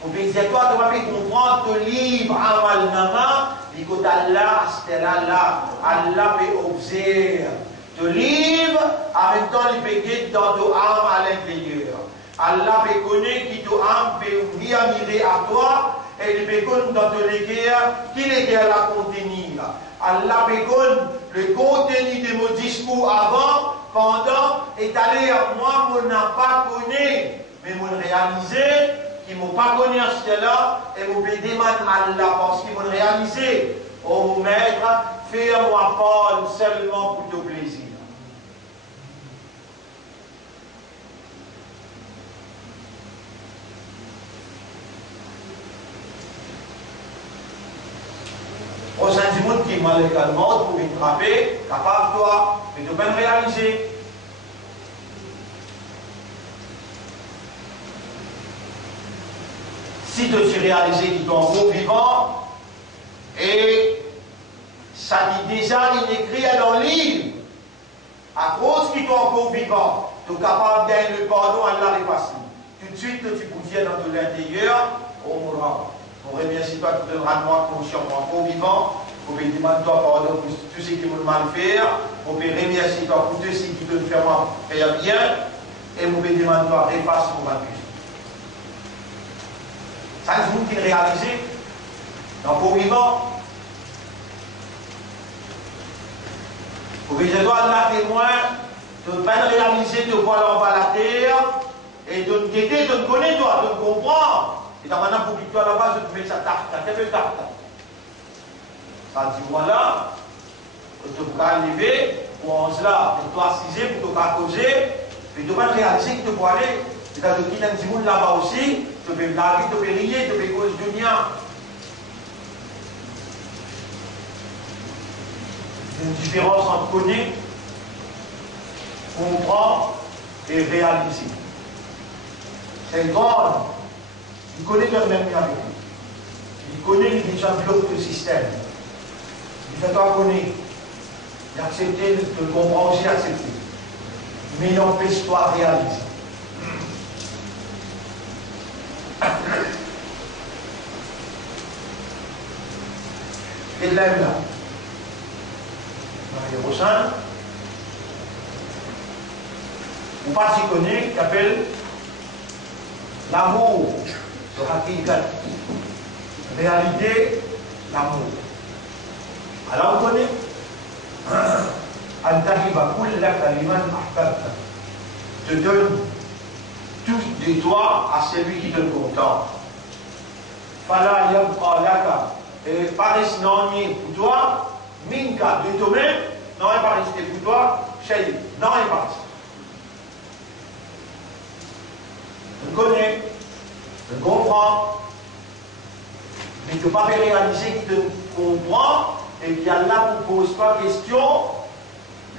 Vous pouvez dire toi, tu vas comprendre que livre, amal nama, il faut Allah, c'est là, Allah peut observer. Te livre, en même temps, il peut guider dans ton âme à l'intérieur. Allah peut connaître qui ton âme peut mirer à toi, et il peut connaître dans ton équerre, qui l'équerre la contenir. Allah peut connaître le contenu de mon discours avant, pendant, étalé à moi, mon n'a pas connu, mais mon réalisé, qui m'ont pas connu à cela, et mon peut demander à Allah, parce qu'ils m'ont réalisé. Oh mon maître, fais-moi parole seulement pour ton plaisir. Au sein du monde qui est mal également, pour me frapper, capable de toi, mais de bien réaliser. Si tu as réalisé qu'il est encore vivant, et ça dit déjà, il écrit dans le livre, à cause qu'il est encore vivant, tu es capable de gagner le pardon, Allah est facile. Tout de suite, tu peux dire dans tout l'intérieur, on mourra. On remercie toi, tu donneras moi consciemment encore vivant, on peut demander toi pardon pour tout ce qui m'a mal fait, on peut remercier toi pour tout ce qui te fait faire bien, et on peut demander toi répasse mon mal fait. Ça, c'est vous qui le réalisez. Donc, pour vivant, vous pouvez dire, Allah témoin, de ne pas réaliser, de voir en bas la terre, et de te guetter, de te connaître, toi, de te comprendre. Et dans maintenant, pour que toi là-bas, je te mets sa tarte, ça fait le tarte. Ça dit, voilà, tu peux lever, pour en cela, pour toi assiser, pour te causer, et tu vas réaliser que tu peux aller. C'est-à-dire qu'il y a un petit monde là-bas aussi, tu peux la vie, tu peux rier, tu peux cause du mien. Il y a une différence entre connaître, comprendre et réaliser. C'est grand. Il connaît le même avec lui. Il connaît les déjà bloque le système. Il fait toi connaître. Il accepte de comprendre aussi, accepter. Mais il n'empêche pas de réaliser. Et lève là. Dans les prochains, ou pas s'y connaît, qui appelle l'amour, le hakikat. Réalité, l'amour. Alors on connaît Antahiba kulla kaliman ahbabta. Te donne tout de toi à celui qui te contente. Fala yabqa laka. Et pas rester pour toi, minka de toi-même, non, il pas rester pour toi, chez non, il pas rester. Je connais, je comprends, mais tu ne peux pas réaliser qu'il te comprend et qu'il y a là pour ne pose pas question.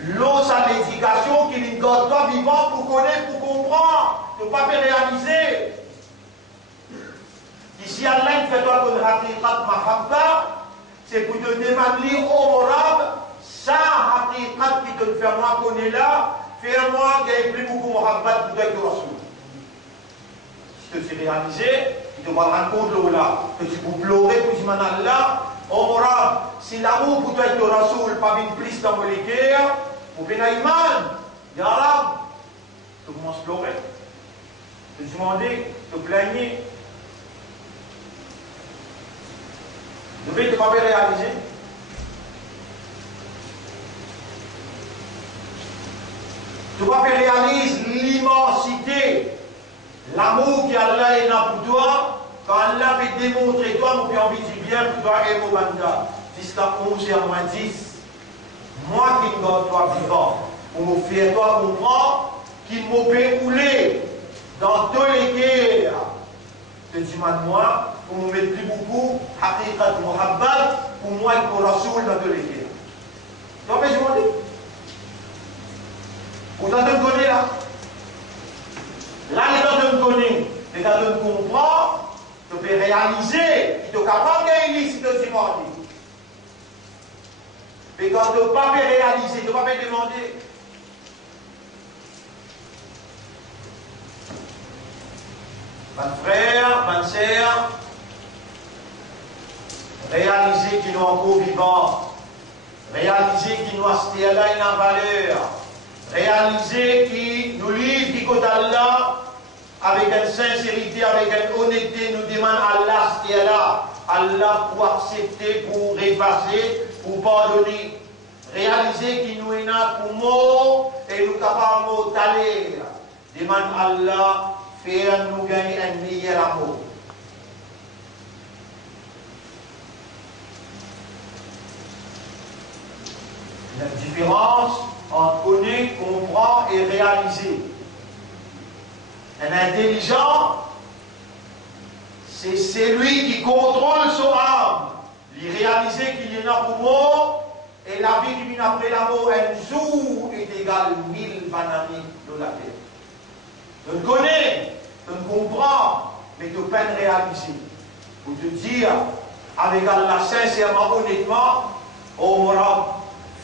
L'eau, sa l'éducation qu'il ne garde pas vivant pour connaître, pour comprendre. Tu ne peux pas réaliser. Ici, Allah il fait toi que le haqiqat mahabba, c'est pour te demander honorable, ça, haqiqat qui te fait moi connaître là, fais-moi qu'il y ait plus beaucoup mahabbat pour être Rasoul. Si tu t'es réalisé, tu te rendre compte là, que tu peux pleurer pour dire Allah, honorable, si l'amour pour toi être Rasoul, pas bien plus dans le cœur, pour bien iman, ya Rab, tu commences à pleurer, te demander, te plaigner. Ne vais pas réaliser. Tu vas réaliser l'immensité, l'amour qu'Allah est là pour toi, quand Allah fait démontrer toi, nous avons envie de bien pour toi et mon banda. Genesis 11 et moins 10. Moi qui me donne toi vivant, pour me faire toi comprendre, qui m'a fait rouler dans tous les guerres. Te dis moi, pour me mettre plus beaucoup, haqiqat muhabbat, pour moi et pour Rasoul dans tous les guerres. Tu vois, je m'en dis. Pourtant, de me connaître là. Là, les gens de me connaître, les gens de me comprendre, tu peux réaliser, tu es capable de gagner si tu te dis moi. Mais quand tu ne peux pas réaliser, tu ne peux pas demander. Mon frère, ma sœur, réaliser qu'il nous encore vivant, réaliser qu'il nous a là une valeur, réaliser qu'il nous livre du côté d'Allah avec une sincérité, avec une honnêteté, nous demande Allah là, Allah pour accepter, pour effacer, pour pardonner. Réaliser qu'il nous est là pour mort et nous capables d'aller. Demande Allah, faire nous gagner un meilleur amour. La différence entre connaître, comprendre et réaliser. Un intelligent, c'est celui qui contrôle son âme. Il réalise qu'il est là pour mort et la vie qui vient après la mort, un jour est égal à 1000 bananes de la terre. Tu ne connais, tu ne comprends, mais tu peux réaliser. Pour te dire, avec Allah sincèrement, honnêtement, oh mon Rab,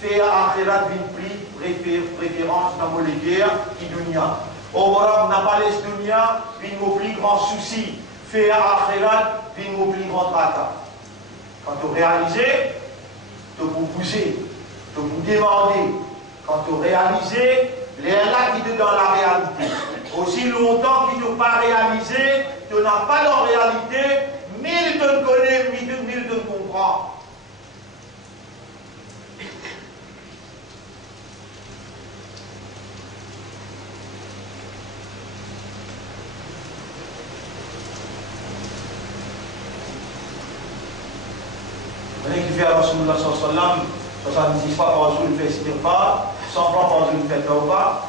faire akhirat bin préférence dans mon guerre qui dunya. Oh mon Rab, n'a pas les dunya, bin mon plus grand souci. Faire akhirat bin mon plus grand tracas. Quand tu réalises, tu peux bouger, tu peux demander. Quand tu réalises, les là qui sont dans la réalité. Aussi longtemps qu'ils n'ont pas réalisé, tu n'as pas dans la réalité, 1000 te connais, 1000 te comprends. Vous voyez qui fait à Rasulullah sallallahu alayhi wa sallam, 70 fois par jour, il fait istighfar, 100 fois par jour, il fait tawbah.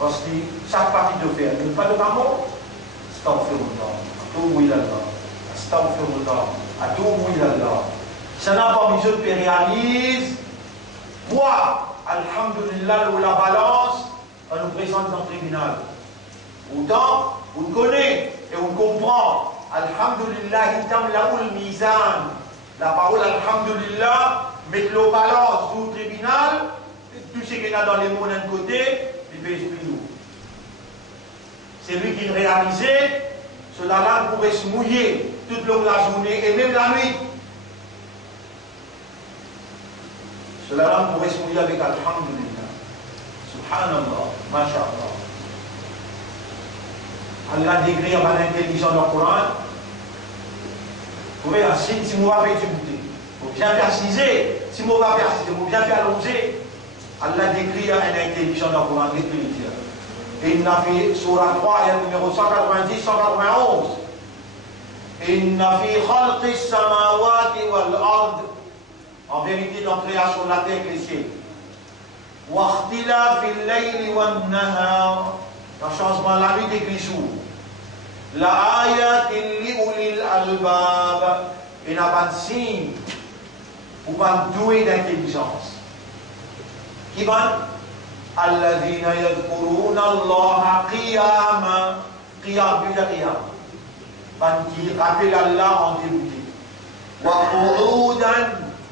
Parce que chaque partie de faire, il n'y a pas de amour. Astaghfirullah, atubu ilallah, astaghfirullah, atubu ilallah. Ça n'a pas besoin de réaliser. Quoi, alhamdulillah, où la balance, on nous présente dans le tribunal. Autant, on connaît et on comprend. Alhamdulillah, itam laoul mizan. La parole alhamdulillah, met le balance au tribunal, tout ce qu'il y a dans les mondes d'un côté, c'est lui qui le réalisait, cela-là pourrait se mouiller toute la journée et même la nuit. Cela-là pourrait se mouiller avec Alhamdulillah. Subhanallah, Masha'Allah. Allah décrit par l'intelligence dans le Coran. Vous voyez, si vous m'avez écouté, vous bien préciser, si vous m'avez préciser, vous bien faire allonger. Allah décrit une intelligence dans le Coran, et il a fait Surah 3, numéro 190-191. Inna fi khalqi samawati wal ard. En vérité, dans la création de la terre et le ciel. Wa ikhtilafi al-layli wan nahar. Dans le changement de la nuit et du jour. La ayatin li ulil albab. Il n'a pas de signe pour pas doué d'intelligence. Qui va? الذين يذكرون الله قياما قيام بلا قيام qui rappelle Allah en débuté وقعودا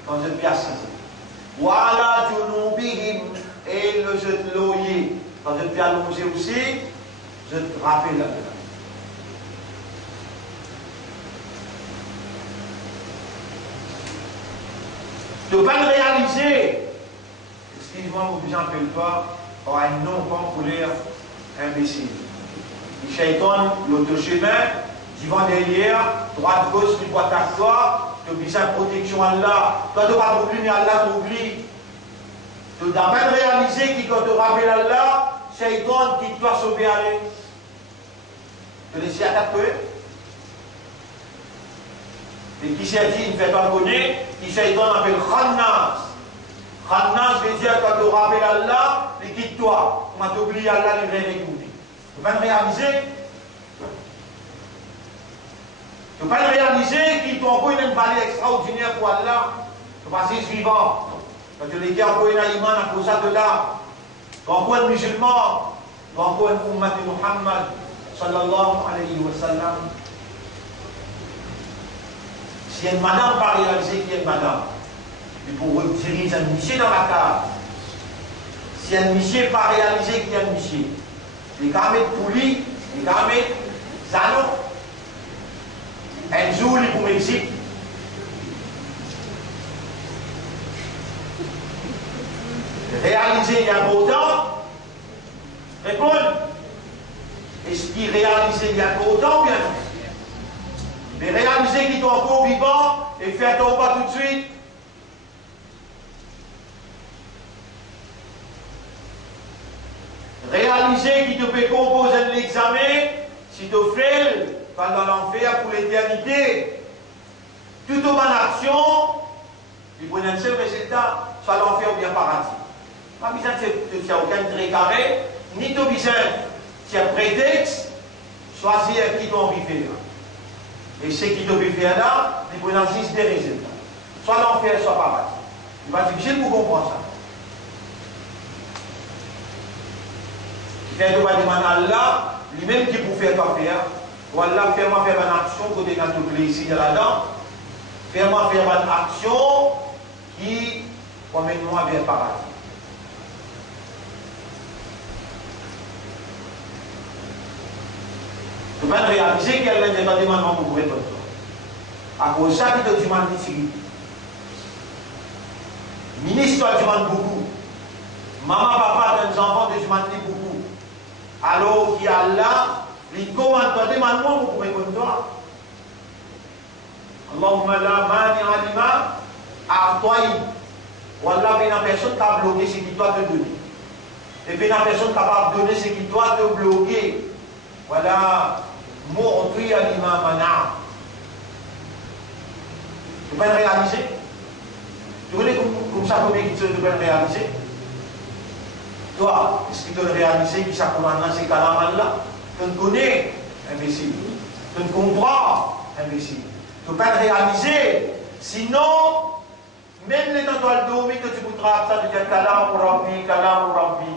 dans une pièce وعلى جنوبهم et le jeu de l'oyer dans une pièce allongée aussi je te rappelle Allah. Tu ne peux pas le réaliser. Excuse-moi, vous n'en faites pas, par un nom populaire imbécile. Le shaitan, l'autre chemin, devant derrière, droite, gauche, tu vois ta foi, tu as besoin de protection à Allah. Toi, tu n'as pas d'oubli, mais Allah t'oublie. Tu dois même réaliser que quand tu rappelles Allah, shaitan qui doit sauver aller. Tu laisses attaquer. Et qui s'est dit, il ne fait pas connaître. qui Shaitan appelle Khannas. Khannas veut dire quand tu rappelles Allah, il quitte toi. Quand tu oublies Allah, il va réécouter. Tu vas le réaliser. Tu vas le réaliser qu'il t'a encore une valeur extraordinaire pour Allah. Tu vas passer suivant. Quand tu les gardes pour un iman à cause de là. Quand un musulman, quand un ummat de Muhammad, sallallahu alayhi wa sallam. Si une madame pas réalisé qu'il y a une madame, il faut retirer un monsieur dans la cave. Si un monsieur pas réalisé qu'il y a un monsieur, il va mettre poulie, il va mettre zano, un jour il pour Mexique. Réaliser il y a beau temps, répondre. Est-ce qu'il réalisait il y a beau temps bien? Mais réaliser qu'il est encore vivant et faire ton pas tout de suite. Réaliser qu'il te peut composer un examen, si tu fais, va dans l'enfer pour l'éternité. Toute bonne action, il faut un seul résultat, soit l'enfer ou bien paradis. Pas besoin de faire aucun trait carré, ni de besoin de faire prétexte, choisir qui doit en vivre. Et ce qui doit faire là, il faut juste des résultats. Soit l'enfer, soit paradis. Il va être difficile pour comprendre ça. Il va demander à Allah, lui-même qui peut faire toi faire, ou Allah, fais-moi faire une action côté notre plaisir là-dedans, fais-moi faire une action qui promène-moi vers le paradis. Tu vas réaliser qu'il y a un demandement pour répondre. À cause de ça, tu te demandes ici. Ministre te demande beaucoup. Maman, papa, tes enfants te demandent beaucoup. Alors qu'il y a là, les commandants demandent moi pour répondre toi. Allahumma la mani alima a'toi. Wallah, ben la personne qui a bloqué ce qu'il doit te donner. Et ben la personne qui a donné ce qu'il doit te bloquer. Voilà. Mu'ti alima mana. Tu peux le réaliser? Tu connais comme ça combien tu peux le réaliser? Toi, est-ce que tu peux le réaliser qui ça commande ces calams là? Tu ne connais, imbécile. Tu ne comprends, imbécile. Tu peux pas le réaliser. Sinon, même les étoiles dormies que tu voudras, ça veut dire kalam ou rabbi, kalam ou rabbi.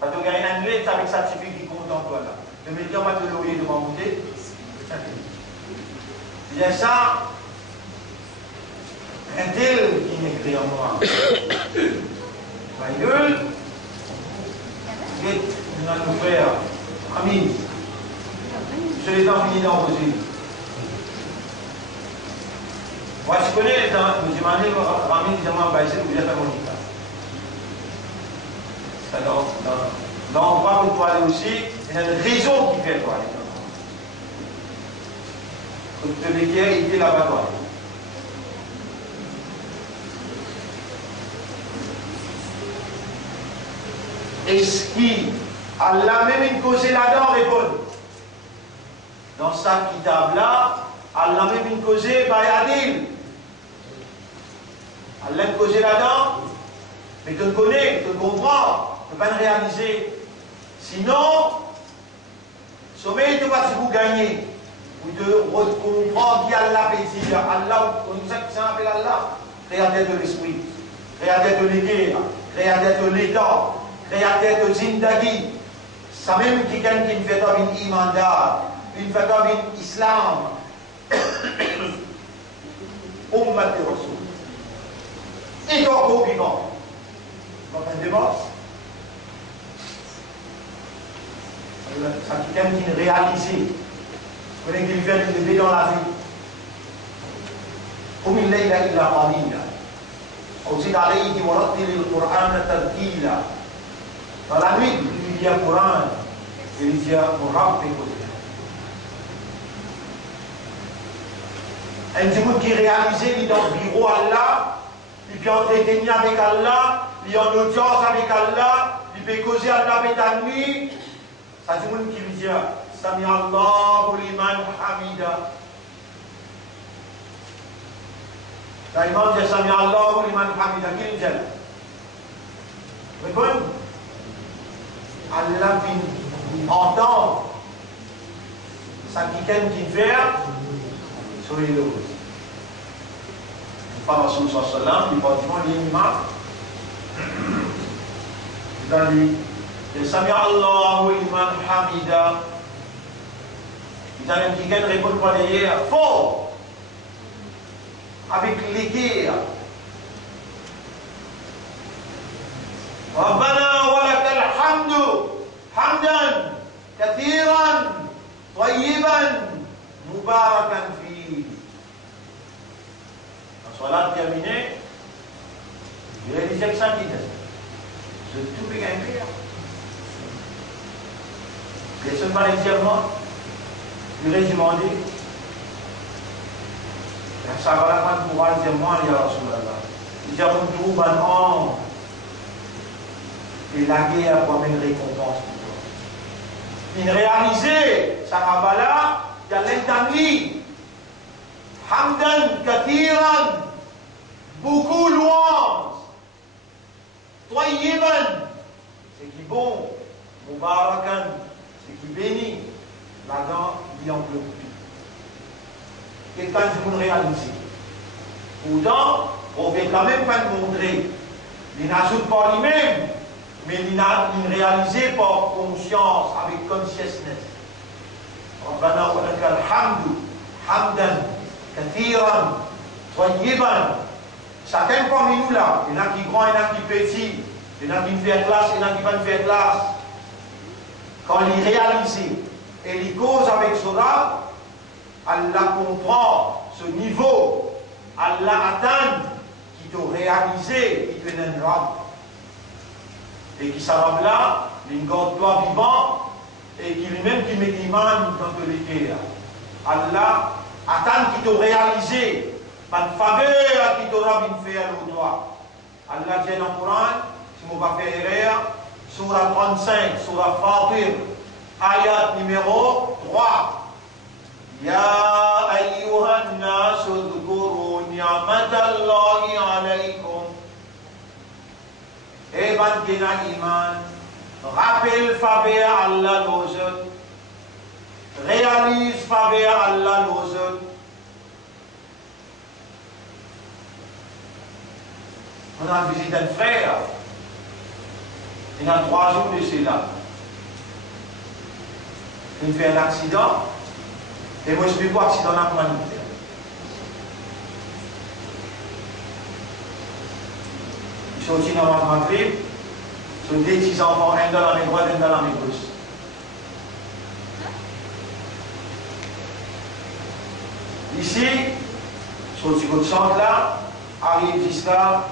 Quand tu gagnes un anglais, avec ça suffit qui compte en toi là. Le médium va te l'oreiller de monter. Bien ça, un tel qui m'écrit en moi. Ma gueule, vite, nous allons faire. Amis, je les ai finis d'envoyer. Moi, je connais les gens, je me demandais, Rami, je m'en vais essayer de vous dire à mon état. Dans l'endroit où tu aller aussi, il y a une raison qui fait toi aller. Donc, tu devais dire, il était là-bas, toi. Est-ce qu'Allah même une cause là-dedans répond? Dans sa kitab là, Allah même une cause bayadil. Allah une cause là-dedans, mais tu le connais, tu le comprends, tu ne peux pas le réaliser. Sinon, sommet tu vas vous gagner. Ou de comprendre qui Allah peut dire. Allah, on sait qui s'appelle Allah, créateur de l'esprit, créateur de l'équerre, créateur de l'état, créateur de zindagi. Ça même qui gagne qui fait une imandar, une fait une islam. Ummat de Rasoul. Et encore vivant. Quand on démarre, ça qui gagne qui réalisé. Vous voyez qu'il vient de lever dans la vie. قم الليل إلا قليلا أو زد عليه ورتل القرآن ترتيلا. Dans la nuit, il dit le Coran, il dit mon Rabb un monde qui est réalisé, il est dans le bureau Allah, il peut entretenir avec Allah, il est en audience avec Allah, il peut causer Allah avec la nuit. Ça c'est le monde qui lui dit Sami Allahu liman hamida. Quand l'imam dit Sami Allahu liman hamida, qui dit? Répondez. Allah entend ça qui fait sur les deux. Pas Rasul sallam, il va dire l'imam. Il dit Sami Allahu liman hamida. Il a qui gagne répond pas derrière fort avec l'équerre. ربنا ولك الحمد حمدا كثيرا طيبا مباركا فيه. La salat terminée, il y a des accents qui disent c'est tout bien faire. Les seuls marédièrement, il est demandé ça va la prendre pour aller dire moi, il y a Rasulallah. Il dit on trouve un ange et la guerre comme une récompense pour toi. Il réalisait Sarabala, il y a l'intendit. Hamdan Kathiran, beaucoup louange. Toyiban, c'est qui bon. Mubarakan, c'est qui béni. Là-dedans, il en pleut. Quelqu'un qui vous réaliser. Pourtant, on ne fait quand même pas le montrer. Il n'ajoute pas lui-même, mais il réalise par conscience, avec consciousness. ربنا ولك الحمد حمدا كثيرا طيبا. Chacun parmi nous là, il y en a qui grand, il y en a qui petit, il y en a qui fait classe, il y en a qui ne fait pas classe. Quand il réalise et il cause avec cela, Allah comprend ce niveau, Allah atteint qui te réalisé, qui te donne l'homme. Et qui s'arrête là, il garde toi vivant, et qui lui-même qui met l'iman dans te l'équerre. Allah attend qui te réalisé, par faveur qui t'aura bien fait au droit. Allah dit dans le Coran, si on va faire erreur, Surah 35, Surah Fatir, ayat numéro 3. يا أيها الناس اذكروا نعمة الله عليكم. Et ban kena iman, rappelle faveur Allah nos autres, réalise faveur Allah nos autres. On a visité un frère, il y a 3 jours de cela. Il fait un accident. Et moi, je ne sais pas si dans la humanitaire. Ils sont aussi dans le Maghreb, ils sont des petits enfants, un dans la main droite, un dans la main gauche. Ici, sur le centre là, arrive jusqu'à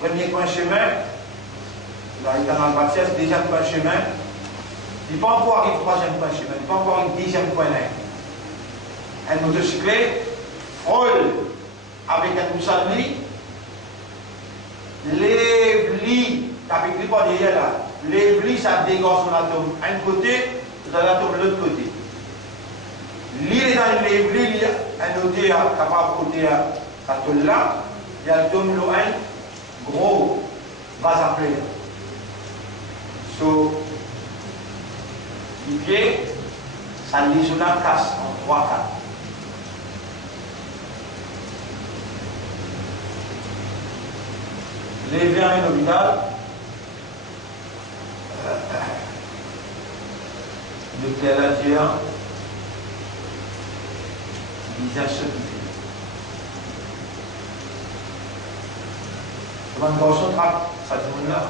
premier point chemin. Là, il est dans le bâtiment, deuxième point chemin. Il n'est pas encore arrivé au troisième point chemin, il n'est pas encore arrivé au deuxième point là. Un motocyclette frôle avec un moussalli, lève-li, avec lui pas derrière là, lève-li, ça dégage son atome un côté, de l'atome de l'autre côté. Lui est dans le lève-li, un côté capable de côté à tout là, il y a le tome un gros vase à plein. So, les pieds, ça lit sur la casse en 3-4. Les vers à l'hôpital, le théâtre, visage ce qui fait. Devant une grosse trappe, ça dit là.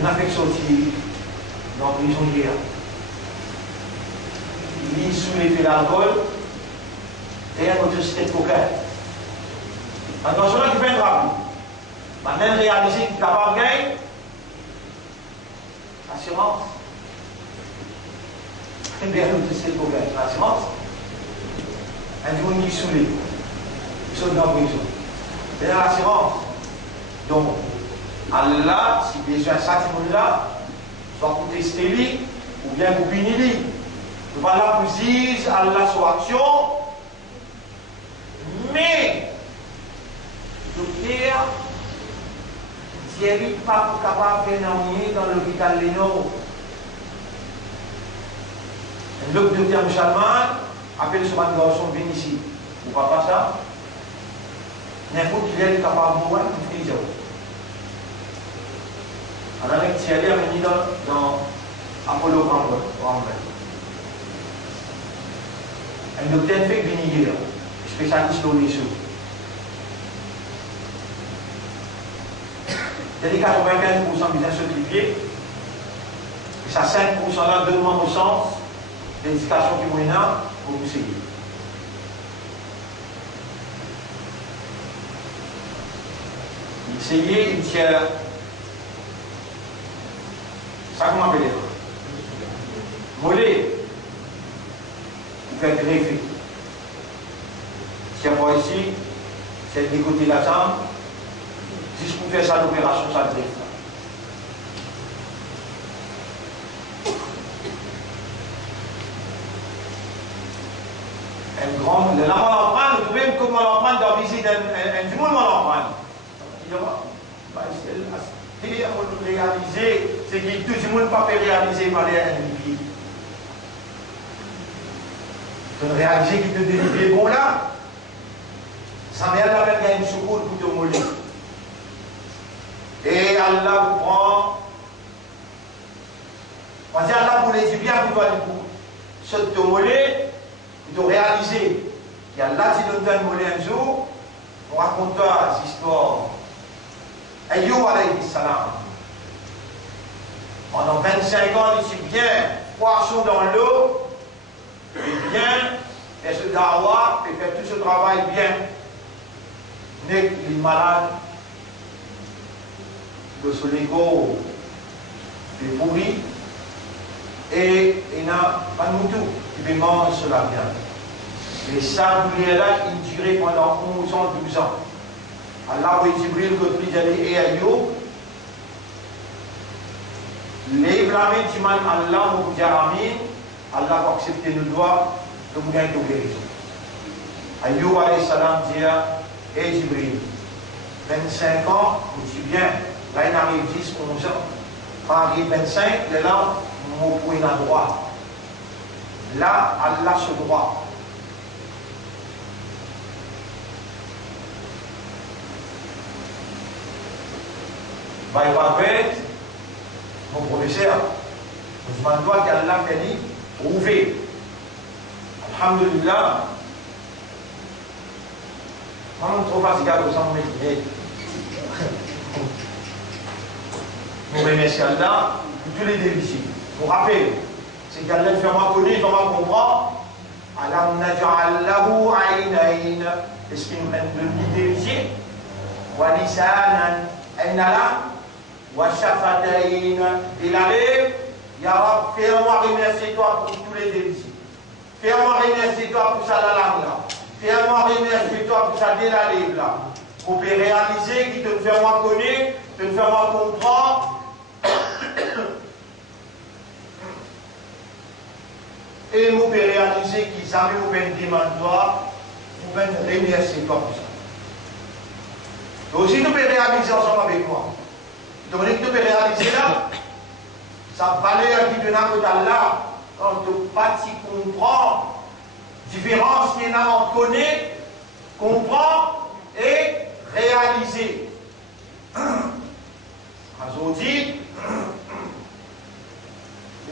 On a fait sortir dans la prison hier. Il lit sous l'effet d'alcool et un autocyclette coquin. Attention là qui fait un drame. Maintenant, réaliser qu'il est capable de gagner. Assurance. Très bien, c'est le problème. Assurance. Un jour, il est saoulé. Il saute dans la prison. C'est l'assurance. Donc, Allah, si déjà ça, là, soit pour tester lui, ou bien pour punir lui. Voilà, pour dire Allah son action, Mais, docteur, Thierry n'est pas capable de faire dans l'hôpital Léno. Le docteur Michalman appelle son garçon, viens ici. Vous ne pas ça? N'importe qui est capable de mourir, il fait ça. Alors, Thierry a venu dans Apollo Rambert. Un docteur fait venir, spécialiste dans les sous. C'est-à-dire 95% bien sacrifiés. Et ça 5% là demande au sens l'éducation qui est là pour vous seguir. Il essayait, il tient. Ça comment appelle mollet. Vous faites greffer. Si on voit ici, c'est de côté la jambe. Si je peux faire ça, l'opération, ça greffe. Un grand, le l'empreinte, vous pouvez comme l'empreinte dans la visite un du monde l'empreinte. Il va réaliser, c'est que tout le monde ne peut pas réaliser par les individus. Tu peux réaliser qu'il te délivre bon là, ça met à la peine une secours pour te mollir. Et Allah vous prend. On dit Allah pour les bien pour toi, ce te mollet, il doit réaliser. Et Allah dit de te mollet un jour, on raconte cette histoire. Ayyub alayhi salam. Pendant 25 ans, il s'est bien poisson dans l'eau, et bien faire ce dawa, et faire tout ce travail bien. Mais il est malade, le solégo est pourri, et il n'a pas de moutou, il mange cela bien. Et ça, là, il durait pendant 11 ans, 12 ans. Allah wa Jibril que tu dis et Ayoub les blâmer tu man Allah ou Jaramin Allah va accepter nos doigts de vous gagner de guérison. Ayoub alayhi salam dit et Jibril 25 ans vous dis bien là il arrive 10 11 ans quand il arrive 25 il est là mon point à droite là Allah se droit. By Babet, mon professeur, je me demande qu'Allah m'a dit, prouver. Alhamdulillah. Moi, je suis trop fatigué comme ça, mon métier. Je remercie Allah pour tous les défis. Pour rappeler, c'est qu'Allah fait moi connaître, fait moi comprendre. Alam naj'al lahu aynayn. Est-ce qu'il nous met le défi? Wa lisanan. Aïna là? Washafatayn, il arrive, Ya Rab, fais-moi remercier toi pour tous les défis. Fais-moi remercier toi pour ça la langue là. Fais-moi remercier toi pour ça dès la livre là. Pour réaliser qui te fait moi connaître, te fait moi comprendre. Et vous pouvez réaliser qu'ils avaient vous pouvez demander toi, vous pouvez remercier toi pour ça. Donc si nous pouvons réaliser ensemble avec moi. Donc, tu peux réaliser là, ça valeur qui donne à côté d'Allah, quand tu pas comprends, différence qu'il y a entre connaître, comprendre et réaliser. Aujourd'hui,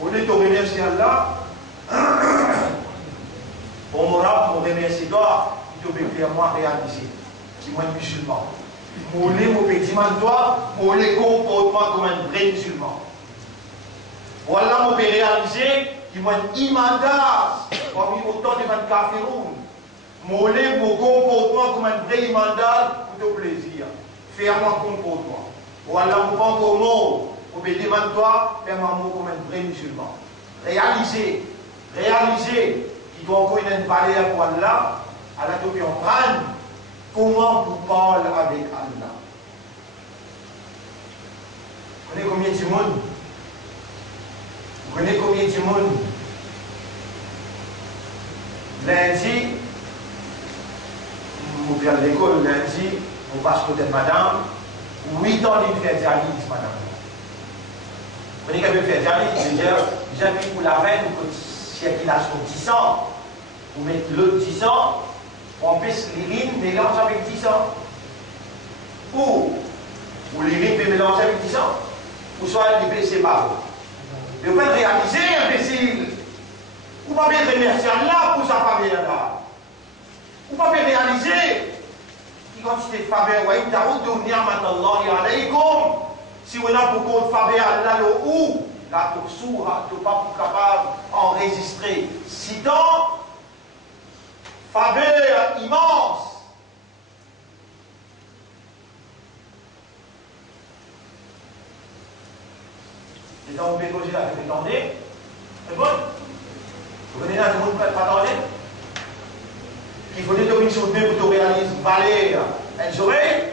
on est au remercier Allah, on m'aura pour remercier toi, qui te peut moi réaliser, qui moi musulman. Moulé mon petit toi, pour les comportements comme un vrai musulman. Voilà mon père réalisé qui vont être imandas, parmi autant de kafiroun. Moulé mon comportement comme un vrai imandas pour ton plaisir. Fais-moi comportement. Voilà mon pan comme mot, pour me demander toi, fais-moi un mot comme un vrai musulman. Réaliser qu'il doit encore une valeur pour Allah, Allah doit bien prendre. Comment vous parlez avec Allah? Vous connaissez combien de monde? Vous connaissez combien de monde? Lundi, vous viens de l'école lundi, on passe peut-être madame, 8 ans de faire dialyse, madame. Vous avez fait dialyse, c'est-à-dire, j'appuie pour la veine, pour circulation 10 ans, vous mettez le 10 ans, on pèse l'urine, mélange avec 10 ans. Ou l'urine peut mélanger avec 10 ans, ou soit l'IP séparé. Mais vous pouvez réaliser, imbécile. Vous pouvez remercier Allah pour sa faveur là. Vous pouvez réaliser qui quantité de faveur, ouais, si vous n'avez pas beaucoup de faveur, Allah le ou, la sourate, tu n'es pas capable d'enregistrer. Citant, faveur immense. Et donc, vous pouvez poser la question, attendez, c'est bon? Vous venez là, tout le monde ne peut pas attendre. Il faut déterminer sur deux pour te réaliser, valer, elles oreilles.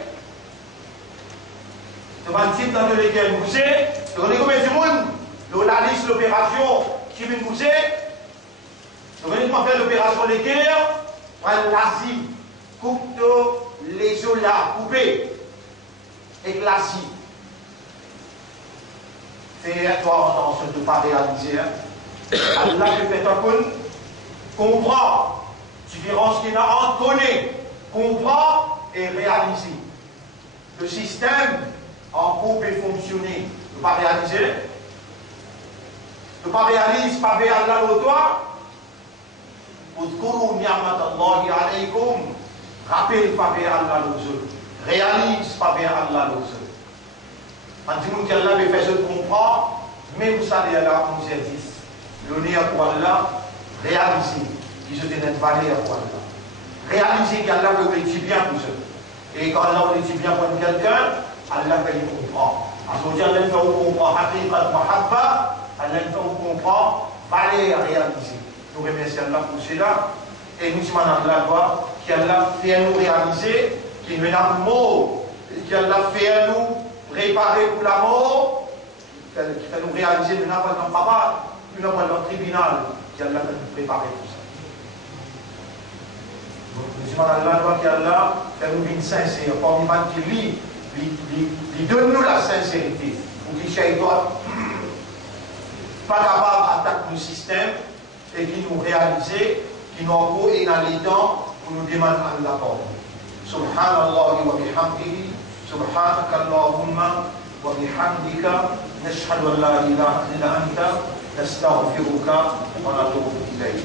Devant le type dans lequel vous êtes, vous connaissez combien de monde? L'analyse, l'opération, qui vient vous êtes. Vous venez de faire l'opération des guerres, prendre l'Asie, coupe les os là, couper, avec l'Asie. Fais-toi attention de ne pas réaliser. Allah te fait un coup, comprends. Différence qu'il y a entre connaître, comprendre et réaliser. Le système en groupe est fonctionné. Ne pas réaliser. Ne pas réaliser, pas vers Allah le toi. Rappelle pas vers Allah le réalise pas vers Allah le quand tout le monde qui Allah veut faire ce comprendre, même vous savez Allah comme service. L'honneur pour Allah, réaliser. Qui se tiennent valeur pour Allah. Réaliser qu'Allah veut que tu bien pour eux. Et quand Allah veut que tu bien pour quelqu'un, Allah va y comprendre. Alors, on dit Allah va vous comprendre, haqiqat mahabba, Allah va vous comprendre, valeur réaliser. Nous remercions Allah pour cela. Et nous demandons Allah gloire, qu'Allah fait nous réaliser, qu'il nous a mort, qu'Allah fait nous préparer pour la mort, qu'il fait nous réaliser, nous n'avons pas dans le papa, nous n'avons pas dans le tribunal, qu'Allah fait nous préparer pour ça. Nous demandons à Allah qui Allah fait nous une sincère, parmi les qui lit, il donne-nous la sincérité, pour qu'il soit pas capable d'attaquer le système et qui nous réalise, qui nous envoie et dans les temps pour nous demander à la parole. Subhanallah wa bihamdihi, subhanaka Allahumma wa bihamdika, nashhadu an la ilaha illa anta, nastaghfiruka wa natubu ilayk.